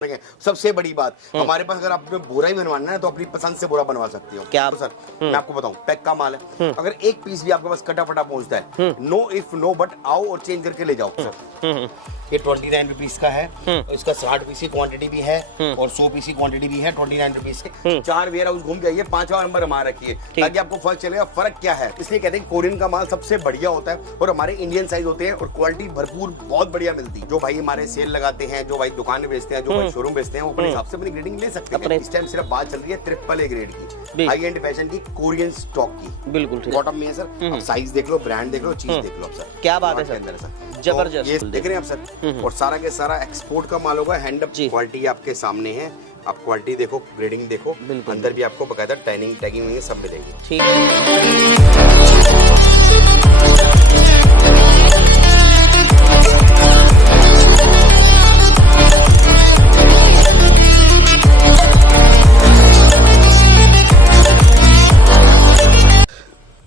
सबसे बड़ी बात हमारे पास अगर आपने बोरा ही बनवाना है तो अपनी पसंद से बोरा बनवा सकते हो। क्या तो सर मैं आपको बताऊं, पैक का माल है। अगर एक पीस भी आपके पास कटा फटा पहुंचता है, नो इफ नो बट आओ और चेंज करके ले जाओ सर। ये 29 रुपीज का है और इसका 60 पीस की क्वांटिटी भी है और 100 पीस की क्वांटिटी भी है 29 रुपीज के। 4 वेयर हाउस घूम के आइए, 5वां नंबर हमारा रखिए ताकि आपको फर्क चलेगा फर्क क्या है। इसलिए कहते हैं कोरियन का माल सबसे बढ़िया होता है और हमारे इंडियन साइज होते हैं और क्वालिटी भरपूर बहुत बढ़िया मिलती है। जो भाई हमारे सेल लगाते हैं, जो भाई दुकान बेचते हैं, जो भाई शोरूम बेचते हैं, वो अपने हिसाब से अपनी ग्रेडिंग ले सकते हैं। इस टाइम सिर्फ बात चल रही है AAA ग्रेड की, हाई एंड फैशन की, कोरियन स्टॉक की। बिल्कुल ठीक। बॉटम में है सर, अब साइज देख लो, ब्रांड देख लो, चीज देख लो आप सर। क्या बात है सर, अंदर सर जबरदस्त। ये देख रहे हैं आप सर, और सारा के सारा एक्सपोर्ट का माल होगा। हैंड अप क्वालिटी आपके सामने है। आप क्वालिटी देखो, ग्रेडिंग देखो, अंदर भी आपको बकायदा टैगिंग सब मिलेगी। ठीक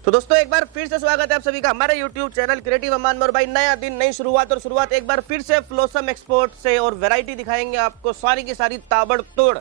तो दोस्तों एक बार फिर से स्वागत है आप सभी का हमारे YouTube चैनल क्रिएटिव अमान में। और भाई नया दिन, नई शुरुआत, और शुरुआत एक बार फिर से फ्लोसम एक्सपोर्ट से। और वैरायटी दिखाएंगे आपको सारी की सारी ताबड़तोड़,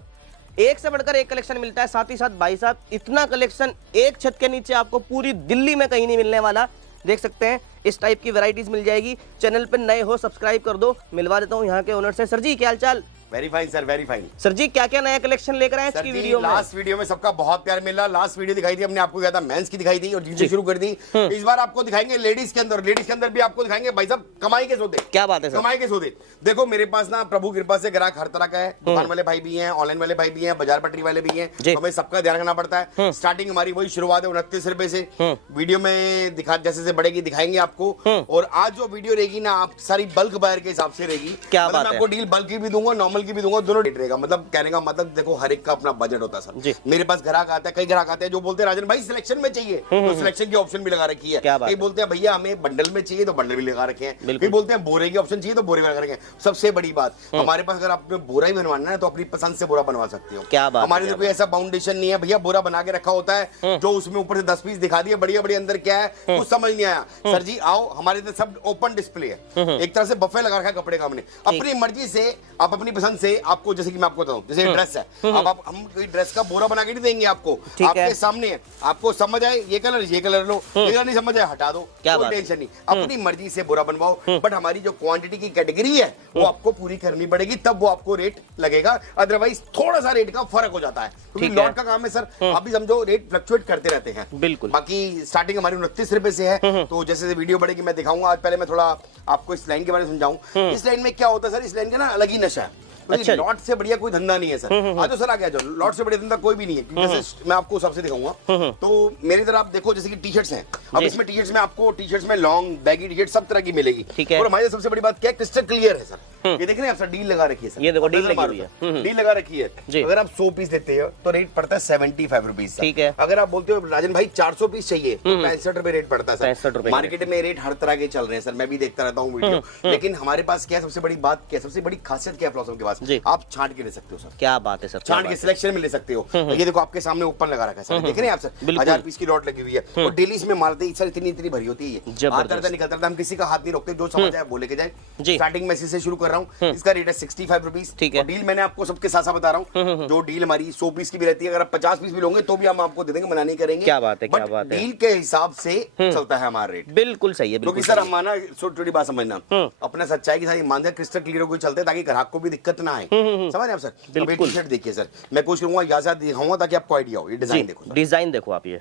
एक से बढ़कर एक कलेक्शन मिलता है। साथ ही साथ भाई साहब इतना कलेक्शन एक छत के नीचे आपको पूरी दिल्ली में कहीं नहीं मिलने वाला। देख सकते हैं इस टाइप की वैरायटीज मिल जाएगी। चैनल पे नए हो सब्सक्राइब कर दो। मिलवा देता हूँ यहाँ के ओनर से। सर जी क्या हाल चाल? Very fine sir, very fine. Sir जी क्या क्या नया कलेक्शन लेकर आए इसकी वीडियो में? लास्ट वीडियो में सबका बहुत प्यार मिला। लास्ट वीडियो दिखाई थी हमने आपको, क्या था, मेंस की दिखाई थी और जीन्स शुरू कर दी। इस बार आपको दिखाएंगे लेडीज के अंदर। लेडीज के अंदर भी आपको दिखाएंगे भाई साहब कमाई के सौदे। क्या बात है सर? कमाई के सौदे। देखो मेरे पास ना प्रभु कृपा से ग्राहक हर तरह का है। दुकान वाले भाई भी हैं, ऑनलाइन वाले भाई भी हैं, बाजार पटरी वाले भी हैं। हमें सबका ध्यान रखना पड़ता है। स्टार्टिंग हमारी वही शुरुआत है 29 रुपए से। वीडियो में दिखा जैसे बढ़ेगी दिखाएंगे आपको। और आज जो वीडियो रहेगी ना, आप सारी बल्क बायर के हिसाब से रहेगी। क्या मतलब मैं आपको डील बल्क की भी दूंगा, नॉर्मल की भी दूंगा, दोनों रेट रहेगा। मतलब कहने का मतलब देखो हर एक का अपना बजट होता है सर। मेरे पास ग्राहक आता है, कई ग्राहक आते हैं जो बोलते हैं राजन भाई सिलेक्शन में चाहिए, तो सिलेक्शन की ऑप्शन भी लगा रखी है। कई बोलते हैं भैया हमें बंडल में चाहिए, तो बंडल भी लगा रखे हैं। कई बोलते हैं बोरे की ऑप्शन चाहिए, तो बोरे लगा रखे हैं। सबसे बड़ी बात हमारे पास अगर आपने बोरा ही बनवाना है तो अपनी पसंद से बोरा बनवा सकते हो। क्या बात? हमारे कोई ऐसा बाउंडेशन नहीं है भैया, बोरा बना के रखा होता है जो उसमें ऊपर से 10 पीस दिखा दिए, बढ़िया बढ़िया अंदर क्या है कुछ समझ नहीं आया। सर जी आओ, हमारे तो सब ओपन डिस्प्ले है, एक तरह से बफे लगा रखा है कपड़े का। हमने अपनी मर्जी से, आप अपनी पसंद से, आपको जैसे कि मैं आपको बताऊं, जैसे ड्रेस है, अब आप हम कोई ड्रेस का बोरा बना के नहीं देंगे आपको, आपके सामने है। आपको समझ आए ये कलर लो, ये कलर नहीं समझ आए हटा दो, कोई टेंशन नहीं। अपनी मर्जी से बोरा बनवाओ। बट हमारी जो क्वांटिटी की कैटेगरी है वो आपको पूरी करनी पड़ेगी, तब वो आपको रेट लगेगा। अदरवाइज थोड़ा सा रेट का फर्क हो जाता है क्योंकि लॉट का काम है सर। आप भी समझो रेट फ्लक्चुएट करते रहते हैं। बिल्कुल। बाकी स्टार्टिंग हमारी 29 रुपए से है। तो जैसे वीडियो बढ़ेगी मैं दिखाऊंगा। आज पहले मैं थोड़ा आपको इस लाइन के बारे में समझाऊं। इस लाइन में क्या होता है सर, इस लाइन का ना अलग ही नशा है। अच्छा, लॉट से बढ़िया कोई धंधा नहीं है सर। आज तो सर आ गया, जो लॉट से बढ़िया धंधा कोई भी नहीं है। जैसे मैं आपको सबसे दिखाऊंगा तो मेरी तरफ आप देखो, जैसे कि टी शर्ट्स हैं। अब इसमें टी शर्ट्स में आपको टी शर्ट्स में लॉन्ग बैगी टी शर्ट सब तरह की मिलेगी। और हमारे सबसे बड़ी बात क्या है, क्रिस्टल क्लियर है सर। ये देख रहे हैं आप सर, डील लगा रखी है सर। ये देखो डील लगी हुई है, डील लगा रखी है। अगर आप 100 पीस देते हो तो रेट पड़ता है 75 रुपीज। ठीक है। अगर आप बोलते हो राजन भाई 400 पीस चाहिए तो 65 रुपए रेट पड़ता है सर। 65 रुपए। मार्केट में रेट हर तरह के चल रहे हैं सर, मैं भी देखता रहता हूँ वीडियो। लेकिन हमारे पास क्या सबसे बड़ी बात, क्या सबसे बड़ी खासियत क्या है फ्लॉसम के पास, आप छांट ले सकते हो सर। क्या बात है सर, छांट के सिलेक्शन में ले सकते हो। ये देखो आपके सामने ओपन लगा रखा है सर, देख रहे हैं आप सर, 1000 पीस की लॉट लगी हुई है। और डेली इसमें मारते सर इतनी भरी होती है, आता निकलता रहता, हम किसी का हाथ नहीं रोकते, जो समझ आए वो लेके जाए। स्टार्टिंग में से शुरू कर रहा हूँ। इसका रेट है 65 रुपीज। ठीक है। डील मैंने आपको सबके साथ बता रहा हूँ। जो डील हमारी 100 पीस की भी रहती है, अगर आप 50 पीस भी लोगे तो भी हम आपको दे देंगे, मना नहीं करेंगे। क्या बात है, क्या बात है। डील के हिसाब से चलता है हमारा रेट। बिल्कुल सही है, क्योंकि सर हमारा छोटी बात समझना, अपना सच्चाई के साथ ईमानदारी क्रिस्टल क्लियर कोई चलते ताकि ग्राहक को भी दिक्कत ना आए। समझ रहे आप सर? टी शर्ट देखिए सर, मैं कोशिश करूंगा यहाँ से दिखाऊंगा ताकि आपको आइडिया हो। ये डिजाइन देखो, डिजाइन देखो आप। ये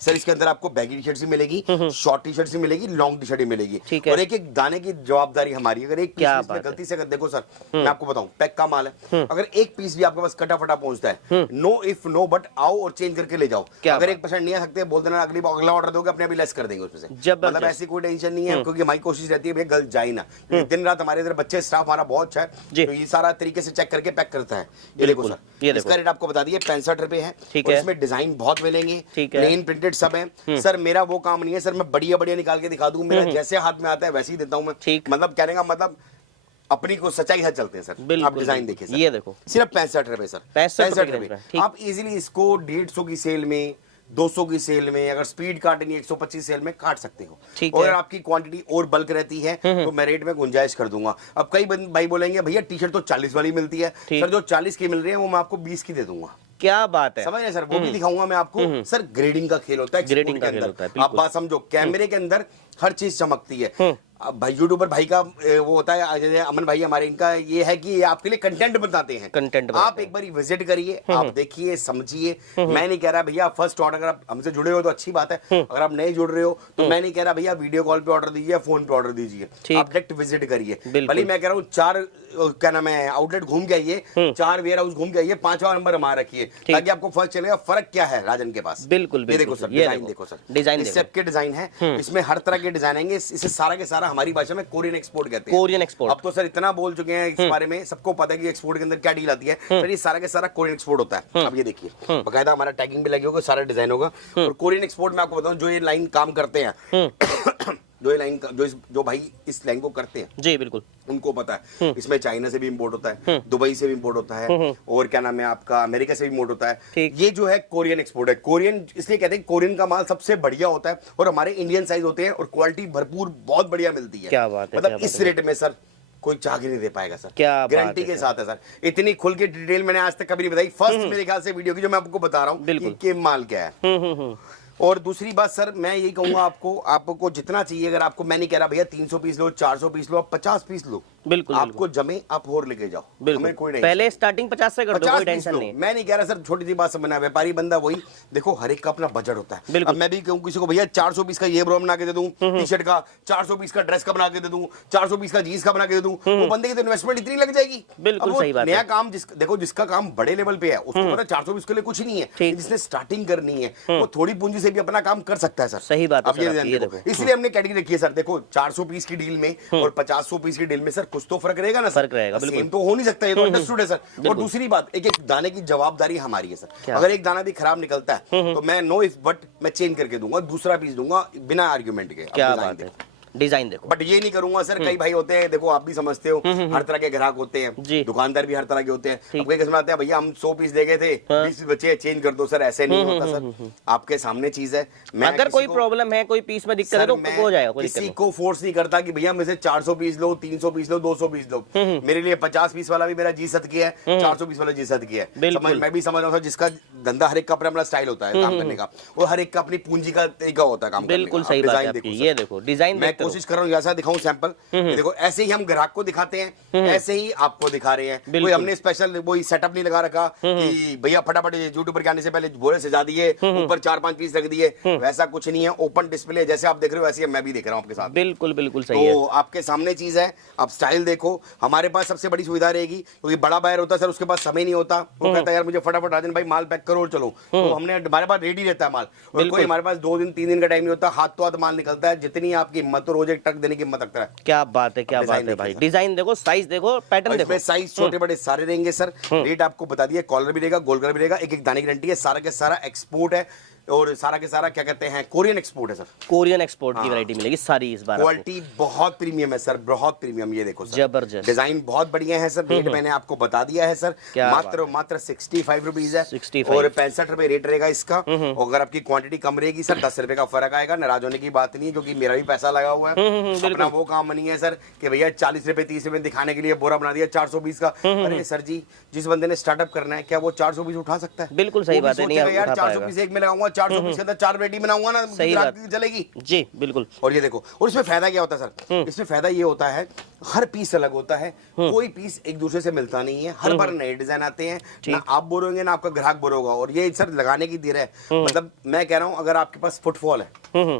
सर इसके अंदर आपको बैगी टी शर्ट भी मिलेगी, शॉर्ट टी शर्ट भी मिलेगी, लॉन्ग टी शर्ट भी मिलेगी। और एक एक दाने की जवाबदारी हमारी। अगर एक पीस में गलती से, अगर देखो सर मैं आपको बताऊं, पैक का माल है। अगर एक पीस भी आपके पास कटा फटा पहुंचता है, नो इफ नो बट आओ और चेंज करके ले जाओ। अगर 1% नहीं आ सकते बोल देना, अगला ऑर्डर दोगे अपने भी लेस कर देंगे उसमें से। मतलब ऐसी कोई टेंशन नहीं है, क्योंकि हमारी कोशिश रहती है गलत जाए ना। दिन रात हमारे इधर बच्चे स्टाफ हमारा बहुत अच्छा है, तो ये सारा तरीके से चेक करके पैक करता है। ये देखो सर, इसका रेट आपको बता दिए 65 रुपए है। इसमें डिजाइन बहुत मिलेंगे, प्लेन प्रिंटेड सब है सर। मेरा वो काम नहीं है सर, मैं बढ़िया बढ़िया निकाल के दिखा दूं। मेरा जैसे हाथ में आता है वैसे ही देता हूं मैं। मतलब कहने का मतलब अपनी को सच्चाई से चलते हैं सर। आप डिजाइन देखिए सर, ये देखो सिर्फ 65 रुपए सर, 65 रुपए। आप इजीली इसको 150 की सेल में 200 की सेल में अगर स्पीड काटनी है 125 सेल में काट सकते हो। ठीक और है। अगर आपकी क्वांटिटी और बल्क रहती है तो मैं रेट में गुंजाइश कर दूंगा। अब कई भाई बोलेंगे भैया टी शर्ट तो 40 वाली मिलती है, सर जो 40 की मिल रही है वो मैं आपको 20 की दे दूंगा। क्या बात है, समझ रहे सर, वो भी दिखाऊंगा मैं आपको। सर ग्रेडिंग का खेल होता है ग्रेडिंग एक्सपोर्ट का के खेल होता है, अंदर। आप बात समझो, कैमरे के अंदर हर चीज चमकती है। अब भाई यूट्यूबर भाई का वो होता है, जैसे अमन भाई हमारे, इनका ये है कि ये आपके लिए कंटेंट बताते हैं। कंटेंट आप एक बार विजिट करिए, आप देखिए, समझिए। मैं नहीं कह रहा भैया फर्स्ट ऑर्डर, अगर आप हमसे जुड़े हो तो अच्छी बात है, अगर आप नहीं जुड़ रहे हो तो मैं नहीं कह रहा भैया वीडियो कॉल पे ऑर्डर दीजिए, फोन पे ऑर्डर दीजिए, आप डायरेक्ट विजिट करिए। भले मैं कह रहा हूँ 4 क्या नाम है आउटलेट घूम के आइए, 4 वेयर हाउस घूम के आइए, 5वां नंबर हमारा रखिए, ताकि आपको फर्क चलेगा फर्क क्या है राजन के पास। बिल्कुल ये देखो सर, डिजाइन देखो सर, डिजाइन इस सबके डिजाइन है, इसमें हर तरह के डिजाइन आएंगे। इसे सारा के सारा हमारी भाषा में कोरियन एक्सपोर्ट कहते हैं। Korean export. अब तो सर इतना बोल चुके हैं इस बारे में, सबको पता है कि एक्सपोर्ट के अंदर क्या डील आती है। सर ये सारा के सारा कोरियन एक्सपोर्ट होता है। अब ये देखिए बकायदा हमारा टैगिंग भी लगी होगा, सारा डिजाइन होगा। और कोरियन एक्सपोर्ट में आपको बताऊं, जो ये लाइन काम करते हैं जो ये लाइन जो भाई इस लाइन को करते हैं जी बिल्कुल, उनको पता है इसमें चाइना से भी इंपोर्ट होता है, दुबई से भी इंपोर्ट होता है, और क्या नाम है आपका अमेरिका से भी इंपोर्ट होता है। ये जो है कोरियन एक्सपोर्ट है। कोरियन इसलिए कहते हैं कोरियन का माल सबसे बढ़िया होता है, और हमारे इंडियन साइज होते हैं, और क्वालिटी भरपूर बहुत बढ़िया मिलती है। क्या बात है, मतलब इस रेट में सर कोई चाह के नहीं दे पाएगा सर, क्या गारंटी के साथ है सर। इतनी खुल के डिटेल मैंने आज तक कभी नहीं बताई, फर्स्ट मेरे ख्याल से वीडियो की जो मैं आपको बता रहा हूँ कि माल क्या है। और दूसरी बात सर, मैं यही कहूंगा आपको जितना चाहिए, अगर आपको, मैं नहीं कह रहा भैया 300 पीस लो, 400 पीस लो, आप 50 पीस लो, बिल्कुल आपको जमे आप और लेके जाओ, हमें कोई नहीं। पहले स्टार्टिंग 50 से कर दो, कोई टेंशन नहीं। मैं नहीं कह रहा सर, छोटी सी बात समझना, व्यापारी बंदा वही देखो, हर एक का अपना बजट होता है। अब मैं भी कहूँ किसी को भैया 400 पीस का ये ब्रो बना के दे दूं, टी शर्ट का 400 पीस का ड्रेस का बना के दे दूं, 400 पीस का जीन्स का बना के दे दूं, वो बंदे की तो इन्वेस्टमेंट इतनी लग जाएगी। बिल्कुल सही बात है। नया काम देखो, जिसका काम बड़े लेवल पे है उसको पता 400 पीस के लिए कुछ नहीं है, जिसने स्टार्टिंग करनी है वो थोड़ी पूंजी से भी अपना काम कर सकता है सर। सही बात है। अब ये देखो, इसलिए हमने कैटेगरी रखी है सर। देखो 400 पीस की डील में और 50 पीस की डील में सर कुछ तो फर्क रहेगा ना, फर्क रहेगा, बिल्कुल। सेम तो हो नहीं सकता, ये तो अंडरस्टूड है सर। और दूसरी बात, एक एक दाने की जवाबदारी हमारी है सर। अगर एक दाना भी खराब निकलता है तो मैं नो इफ बट मैं चेंज करके दूंगा, दूसरा पीस दूंगा बिना आर्ग्यूमेंट के। क्या बात है, डिजाइन देखो। बट ये नहीं करूंगा सर, कई भाई होते हैं, देखो आप भी समझते हो, हर तरह के ग्राहक होते हैं, दुकानदार भी हर तरह के होते हैं। अब कई किस्म आते हैं, भैया हम 100 पीस दे गए थे, 20 बचे, चेंज कर दो। सर ऐसे नहीं होता सर, आपके सामने चीज है। अगर कोई प्रॉब्लम है, कोई पीस में दिक्कत है तो हो जाएगा, किसी को फोर्स नहीं करता कि भैया मुझे 400 पीस लो, 300 पीस लो, 200 पीस लो। मेरे लिए 50 पीस वाला भी मेरा जी सद किया है, 400 पीस वाला जी सद किया है। मैं भी समझ रहा हूँ, जिसका धंधा हर एक का अपना स्टाइल होता है काम करने का, और हर एक का अपनी पूंजी का तरीका होता है काम करने का। बिल्कुल सही बात है। ये देखो डिजाइन, मैं कोशिश कर रहा हूँ जैसा दिखाऊं सैंपल। देखो ऐसे ही हम ग्राहक को दिखाते हैं, ऐसे ही आपको दिखा रहे हैं। कोई हमने स्पेशल वही सेटअप नहीं लगा रखा कि भैया फटाफट यूट्यूबर के आने से पहले बोरे सजा दिए, ऊपर 4-5 पीस रख दिए, वैसा कुछ नहीं है। ओपन डिस्प्ले जैसे आप देख रहे हो वैसे मैं भी देख रहा हूं आपके साथ। बिल्कुल बिल्कुल सही है। तो आपके सामने चीज है, आप स्टाइल देखो। हमारे पास सबसे बड़ी सुविधा रहेगी, क्योंकि बड़ा बायर होता है सर, उसके पास समय नहीं होता, वो कहता है यार मुझे फटाफट राजन भाई माल पैक करो और चलो। तो हमने हमारे पास रेडी रहता है माल, और कोई हमारे पास 2 दिन 3 दिन का टाइम नहीं होता, हाथ तो हाथ माल निकलता है। जितनी आपकी हिम्मत, रोज एक ट्रक देने की हिम्मत रखता है। क्या बात है, क्या बात है भाई। डिजाइन देखो, साइज देखो, पैटर्न देखो। साइज छोटे बड़े सारे रहेंगे सर। रेट आपको बता दिया, कॉलर भी रहेगा, गोल कलर भी रहेगा, एक दाने की गारंटी है। सारा के सारा एक्सपोर्ट है, और सारा के सारा क्या कहते हैं कोरियन एक्सपोर्ट है सर। कोरियन एक्सपोर्ट की वैरायटी मिलेगी सारी इस बार। क्वालिटी बहुत प्रीमियम है सर, बहुत प्रीमियम। ये देखो सर, जबरदस्त डिजाइन बहुत बढ़िया है सर। रेट मैंने आपको बता दिया है सर, मात्र 65 रुपीज है, 65 और 65 रुपए रेट रहेगा इसका। और अगर आपकी क्वांटिटी कम रहेगी सर, 10 रुपए का फर्क आएगा। नाराज होने की बात नहीं है, क्योंकि मेरा भी पैसा लगा हुआ है। अपना वो काम नहीं है सर कि भैया 40 रुपए 30 रुपए दिखाने के लिए बोरा बना दिया 420 का। अरे सर जी, जिस बंदे ने स्टार्टअप करना है, क्या वो 400 पीस उठा सकता है? बिल्कुल सही बात है। नहीं यार 400 पीस एक में लगाऊंगा, 400 पीस के अंदर 4 रेडी बनाऊंगा ना, सही बात चलेगी जी, बिल्कुल। और ये देखो, और इसमें फायदा क्या होता है सर? इसमें फायदा ये होता है, हर पीस अलग होता है, कोई पीस एक दूसरे से मिलता नहीं है। हर बार नए डिजाइन आते हैं, ना आप बोर होंगे ना आपका ग्राहक बोर होगा। और ये सर लगाने की देर है, मतलब मैं कह रहा हूं, अगर आपके पास फुटफॉल है,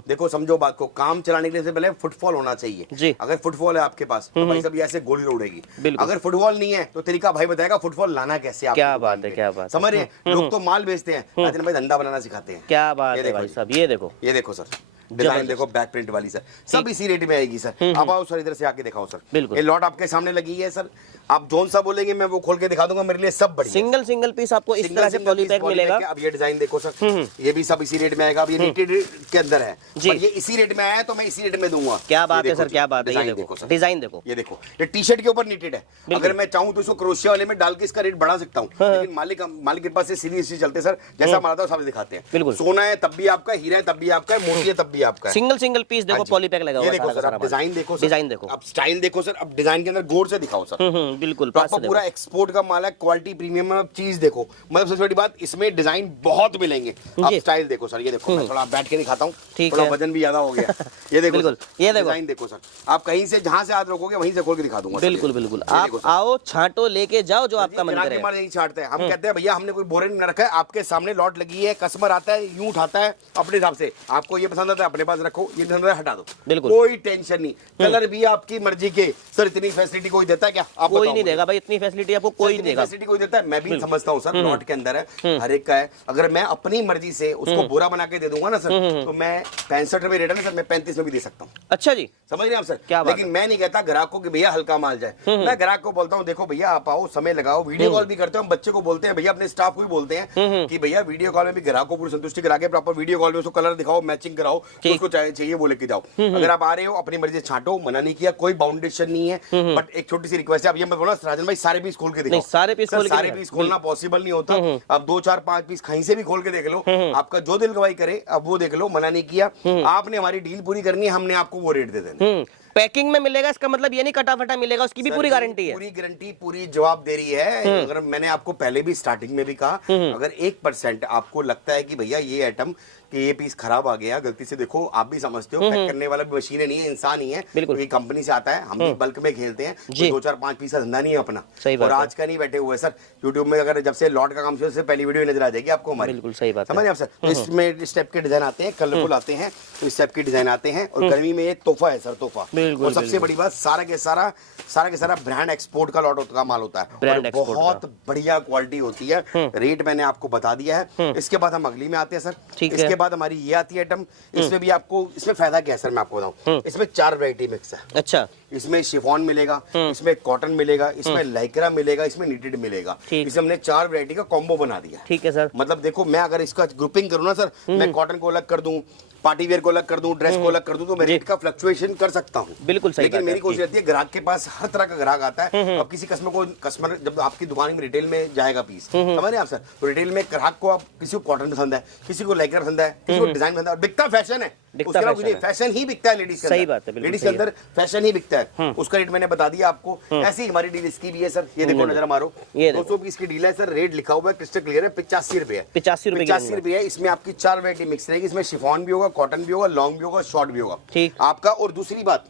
देखो समझो बात को, काम चलाने के लिए पहले फुटफॉल होना चाहिए। अगर फुटफॉल है आपके पास तो भाई सब ऐसे गोली उड़ेगी। अगर फुटफॉल नहीं है तो तरीका भाई बताएगा फुटफॉल लाना कैसे। आप क्या बात है, क्या बात, समझ रहे हैं? लोग तो माल बेचते हैं, राजन भाई धंधा बनाना सिखाते हैं। क्या बात है भाई साहब। ये देखो सर, डिजाइन देखो, बैक प्रिंट वाली सर, सब इसी रेट में आएगी सर। अब आओ सर, इधर से आके दिखाओ सर। बिल्कुल। ये लॉट आपके सामने लगी है सर। आप जोन सा बोलेंगे मैं वो खोल के दिखा दूंगा, मेरे लिए सब बढ़िया। सिंगल पीस आपको इस तरह से पॉलीपैक मिलेगा। अब ये डिजाइन देखो सर, ये भी सब इसी रेट में आएगा। अब ये नीटेड के अंदर है, पर ये इसी रेट में आया है तो मैं इसी रेट में दूंगा। क्या बात है सर, क्या बात है। ये देखो डिजाइन देखो, ये देखो, ये टी शर्ट के ऊपर नीटेड है। अगर मैं चाहूँ तो इसको क्रोशिया वाले में डाल के इसका रेट बढ़ा सकता हूँ, लेकिन मालिक के पास से सीधी इसी चलते सर, जैसा हमारा था सब दिखाते हैं। बिल्कुल, सोना है तब भी आपका, हीरा है तब भी आपका, मोती है तब भी आपका। सिंगल पीस देखो पॉलीपैक लगा हुआ है। देखो सर, डिजाइन देखो, डिजाइन देखो, अब स्टाइल देखो सर, अब डिजाइन के अंदर गौर से दिखाओ सर। बिल्कुल पूरा एक्सपोर्ट का माल है, क्वालिटी प्रीमियम है। चीज देखो, मतलब सबसे बड़ी बात इसमें डिजाइन बहुत मिलेंगे। अब स्टाइल देखो सर, ये देखो मैं थोड़ा बैठ के दिखाता हूँ, थोड़ा वजन भी ज्यादा हो गया। ये देखो, ये देखो डिजाइन देखो सर, आप कहीं से जहां से हाथ रखोगे वहीं से खोल के दिखा दूंगा। बिल्कुल आप आओ, छांटो, लेके जाओ जो आपका मन करे। नहीं छांटते हैं हम, कहते हैं भैया हमने कोई बोरे नहीं रखा है, आपके सामने लॉट लगी है, कस्टमर आता है यूं उठाता है अपने हिसाब से, आपको ये पसंद आता है अपने पास रखो, ये पसंद है हटा दो, बिल्कुल कोई टेंशन नहीं। कलर भी आपकी मर्जी के। सर इतनी फैसिलिटी कोई देता है क्या? आपको कोई नहीं देगा भाई, इतनी फैसिलिटी आपको कोई नहीं देगा। फैसिलिटी कोई देता है? मैं भी समझता हूँ सर, लॉट के अंदर है, हर एक का है। अगर मैं अपनी मर्जी से उसको बोरा बना के दे दूंगा ना सर, तो मैं 65 रुपए रेट है ना सर, मैं 35 में भी दे सकता हूँ। अच्छा जी, समझ रहे हैं आप सर? क्या लेकिन मैं नहीं कहता ग्राहक को कि भैया हल्का माल जाए। मैं ग्राहक को बोलता हूँ देखो भैया आप आओ, समय लगाओ, वीडियो कॉल भी करते हैं हम, बच्चे को बोलते हैं भैया, अपने स्टाफ को भी बोलते हैं कि भैया वीडियो कॉल में भी ग्राहक को पूरी संतुष्टि करा के प्रॉपर वीडियो कॉल में उसको कलर दिखाओ, मैचिंग कराओ, उसको चाहिए वो लेके जाओ। अगर आप आ रहे हो अपनी मर्जी से छांटो, मना नहीं किया, कोई बाउंडेशन नहीं है। बट एक छोटी सी रिक्वेस्ट है, अब ये मत बोलना राजन भाई सारे पीस खोल के दिखाओ। सारे पीस खोलना पॉसिबल नहीं होता। अब 2 4 5 पीस कहीं से भी खोल के देख लो, आपका जो दिल गवाही करे अब वो देख लो, मना नहीं किया। आपने हमारी डील पूरी करनी है, हमने आपको वो रेट दे देना। पैकिंग में मिलेगा, इसका मतलब ये नहीं कटाफटा मिलेगा, उसकी भी पूरी गारंटी है। पूरी गारंटी, पूरी जवाबदेही है। अगर मैंने आपको पहले भी स्टार्टिंग में भी कहा, अगर 1% आपको लगता है कि भैया ये आइटम कि ये पीस खराब आ गया गलती से, देखो आप भी समझते हो पैक करने वाला भी मशीन नहीं है, इंसान ही है, कोई कंपनी से आता है, हम भी बल्क में खेलते हैं, 2 4 5 पीस का धंधा नहीं है अपना। और आज का नहीं बैठे हुए सर, यूट्यूब में अगर जब से लॉट का काम शुरू से पहली वीडियो नजर आ जाएगी आपको हमारी। बिल्कुल सही बात, समझ आप सर? तो इसमें इस टाइप के डिजाइन आते हैं, कलरफुल आते हैं, तो इस टाइप के डिजाइन आते हैं। और गर्मी में ये तोहफा है सर, तोहफा। और सबसे बड़ी बात, सारा के सारा ब्रांड एक्सपोर्ट का लॉट का माल होता है, बहुत बढ़िया क्वालिटी होती है। रेट मैंने आपको बता दिया है। इसके बाद हम अगली में आते हैं सर, इसके बाद हमारी ये आती है आइटम। इसमें भी आपको, इसमें फायदा क्या है सर मैं आपको बताऊं, इसमें 4 वैरायटी मिक्स है। अच्छा, इसमें शिफॉन मिलेगा, इसमें कॉटन मिलेगा, इसमें लाइक्रा मिलेगा, इसमें नीटेड मिलेगा। इसमें हमने 4 वैरायटी का कॉम्बो बना दिया। ठीक है सर, मतलब देखो मैं अगर इसका ग्रुपिंग करूँ ना सर, मैं कॉटन को अलग कर दूं, पार्टी वेयर को अलग कर दूं, ड्रेस को अलग कर दूं, तो मैं रेट का फ्लक्चुएशन कर सकता हूं। बिल्कुल सही, लेकिन मेरी कोशिश रहती है ग्राहक के पास हर तरह का ग्राहक आता है। अब किसी कस्टमर जब आपकी दुकान में रिटेल में जाएगा पीस, समझ रहे हैं आप सर, तो रिटेल में ग्राहक को, आप किसी को कॉटन पसंद है, किसी को लाइक्रा पसंद है, किसी को डिजाइन पसंद है, बिकता फैशन है, फैशन ही बिकता है लेडीज के अंदर। सही बात है, लेडीज के अंदर फैशन ही बिकता है। उसका रेट मैंने बता दिया आपको। ऐसी हमारी डील इसकी भी है सर, ये देखो नजर मारो, 200 पीस की डील है सर, रेट लिखा हुआ है क्रिस्टल क्लियर है, 85 रुपए है। 85 रुपए है। इसमें आपकी 4 वैरायटी मिक्स रहेगी, इसमें शिफॉन भी होगा, कॉटन भी होगा, लॉन्ग भी होगा, शॉर्ट भी होगा आपका। और दूसरी बात,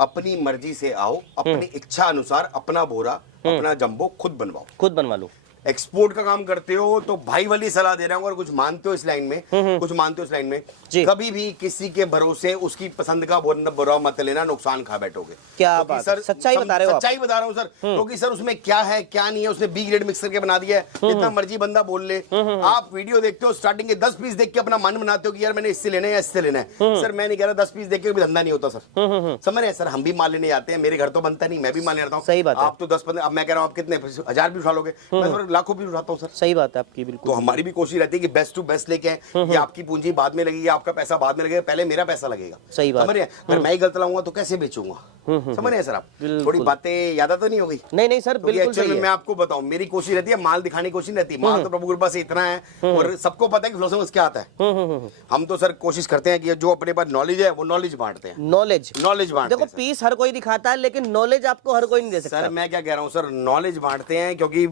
अपनी मर्जी से आओ, अपनी इच्छा अनुसार अपना बोरा, अपना जंबो खुद बनवा लो। एक्सपोर्ट का काम करते हो तो भाई वाली सलाह दे रहा हूँ, अगर कुछ मानते हो इस लाइन में, कभी भी किसी के भरोसे उसकी पसंद का बोरा मत लेना, नुकसान खा बैठोगे। क्या बात सर, सच्चाई बता रहे हो? सच्चाई बता रहा हूँ सर, क्योंकि सर उसमें क्या है क्या नहीं है, उसने बी ग्रेड मिक्स करके बना दिया है, जितना मर्जी बंदा बोल ले। आप वीडियो देखते हो, स्टार्टिंग के 10 पीस देख के अपना मन बनाते हो कि यार मैंने इससे लेना है या इससे लेना है। सर मैं नहीं कह रहा 10 पीस देख के भी धंधा नहीं होता सर, समझ रहे सर? हम भी माल लेने जाते हैं, मेरे घर तो बनता नहीं, मैं भी माल लेता हूँ। सही बात, आप तो 10-15, अब मैं कह रहा हूँ आप कितने 1000 भी उठा लोगे, मैं लाखों भी उठाता हूँ सर। सही बात है आपकी, बिल्कुल। तो हमारी भी कोशिश रहती है कि बेस्ट टू बेस्ट लेके आए। ये आपकी पूंजी बाद में लगेगी, आपका पैसा बाद में लगेगा, पहले मेरा पैसा लगेगा। सही बात, समझ रहे हैं? अगर मैं ही गलत लाऊंगा तो कैसे बेचूंगा, समझ रहे हैं सर? आप थोड़ी बातें याद तो नहीं हो गई? नहीं सर, बिल्कुल सही है। मैं आपको बताऊं, मेरी कोशिश रहती है माल दिखाने की कोशिश रहती है। माल तो प्रभु कृपा से इतना है और सबको पता है कि फ्लोसम क्या आता है। हम तो सर कोशिश करते हैं कि जो अपने पास नॉलेज है वो नॉलेज बांटते हैं। नॉलेज बांटते हैं। देखो पीस हर कोई दिखाता है, लेकिन नॉलेज आपको हर कोई नहीं दे सकता। सर मैं क्या कह रहा हूँ सर, नॉलेज बांटते हैं क्योंकि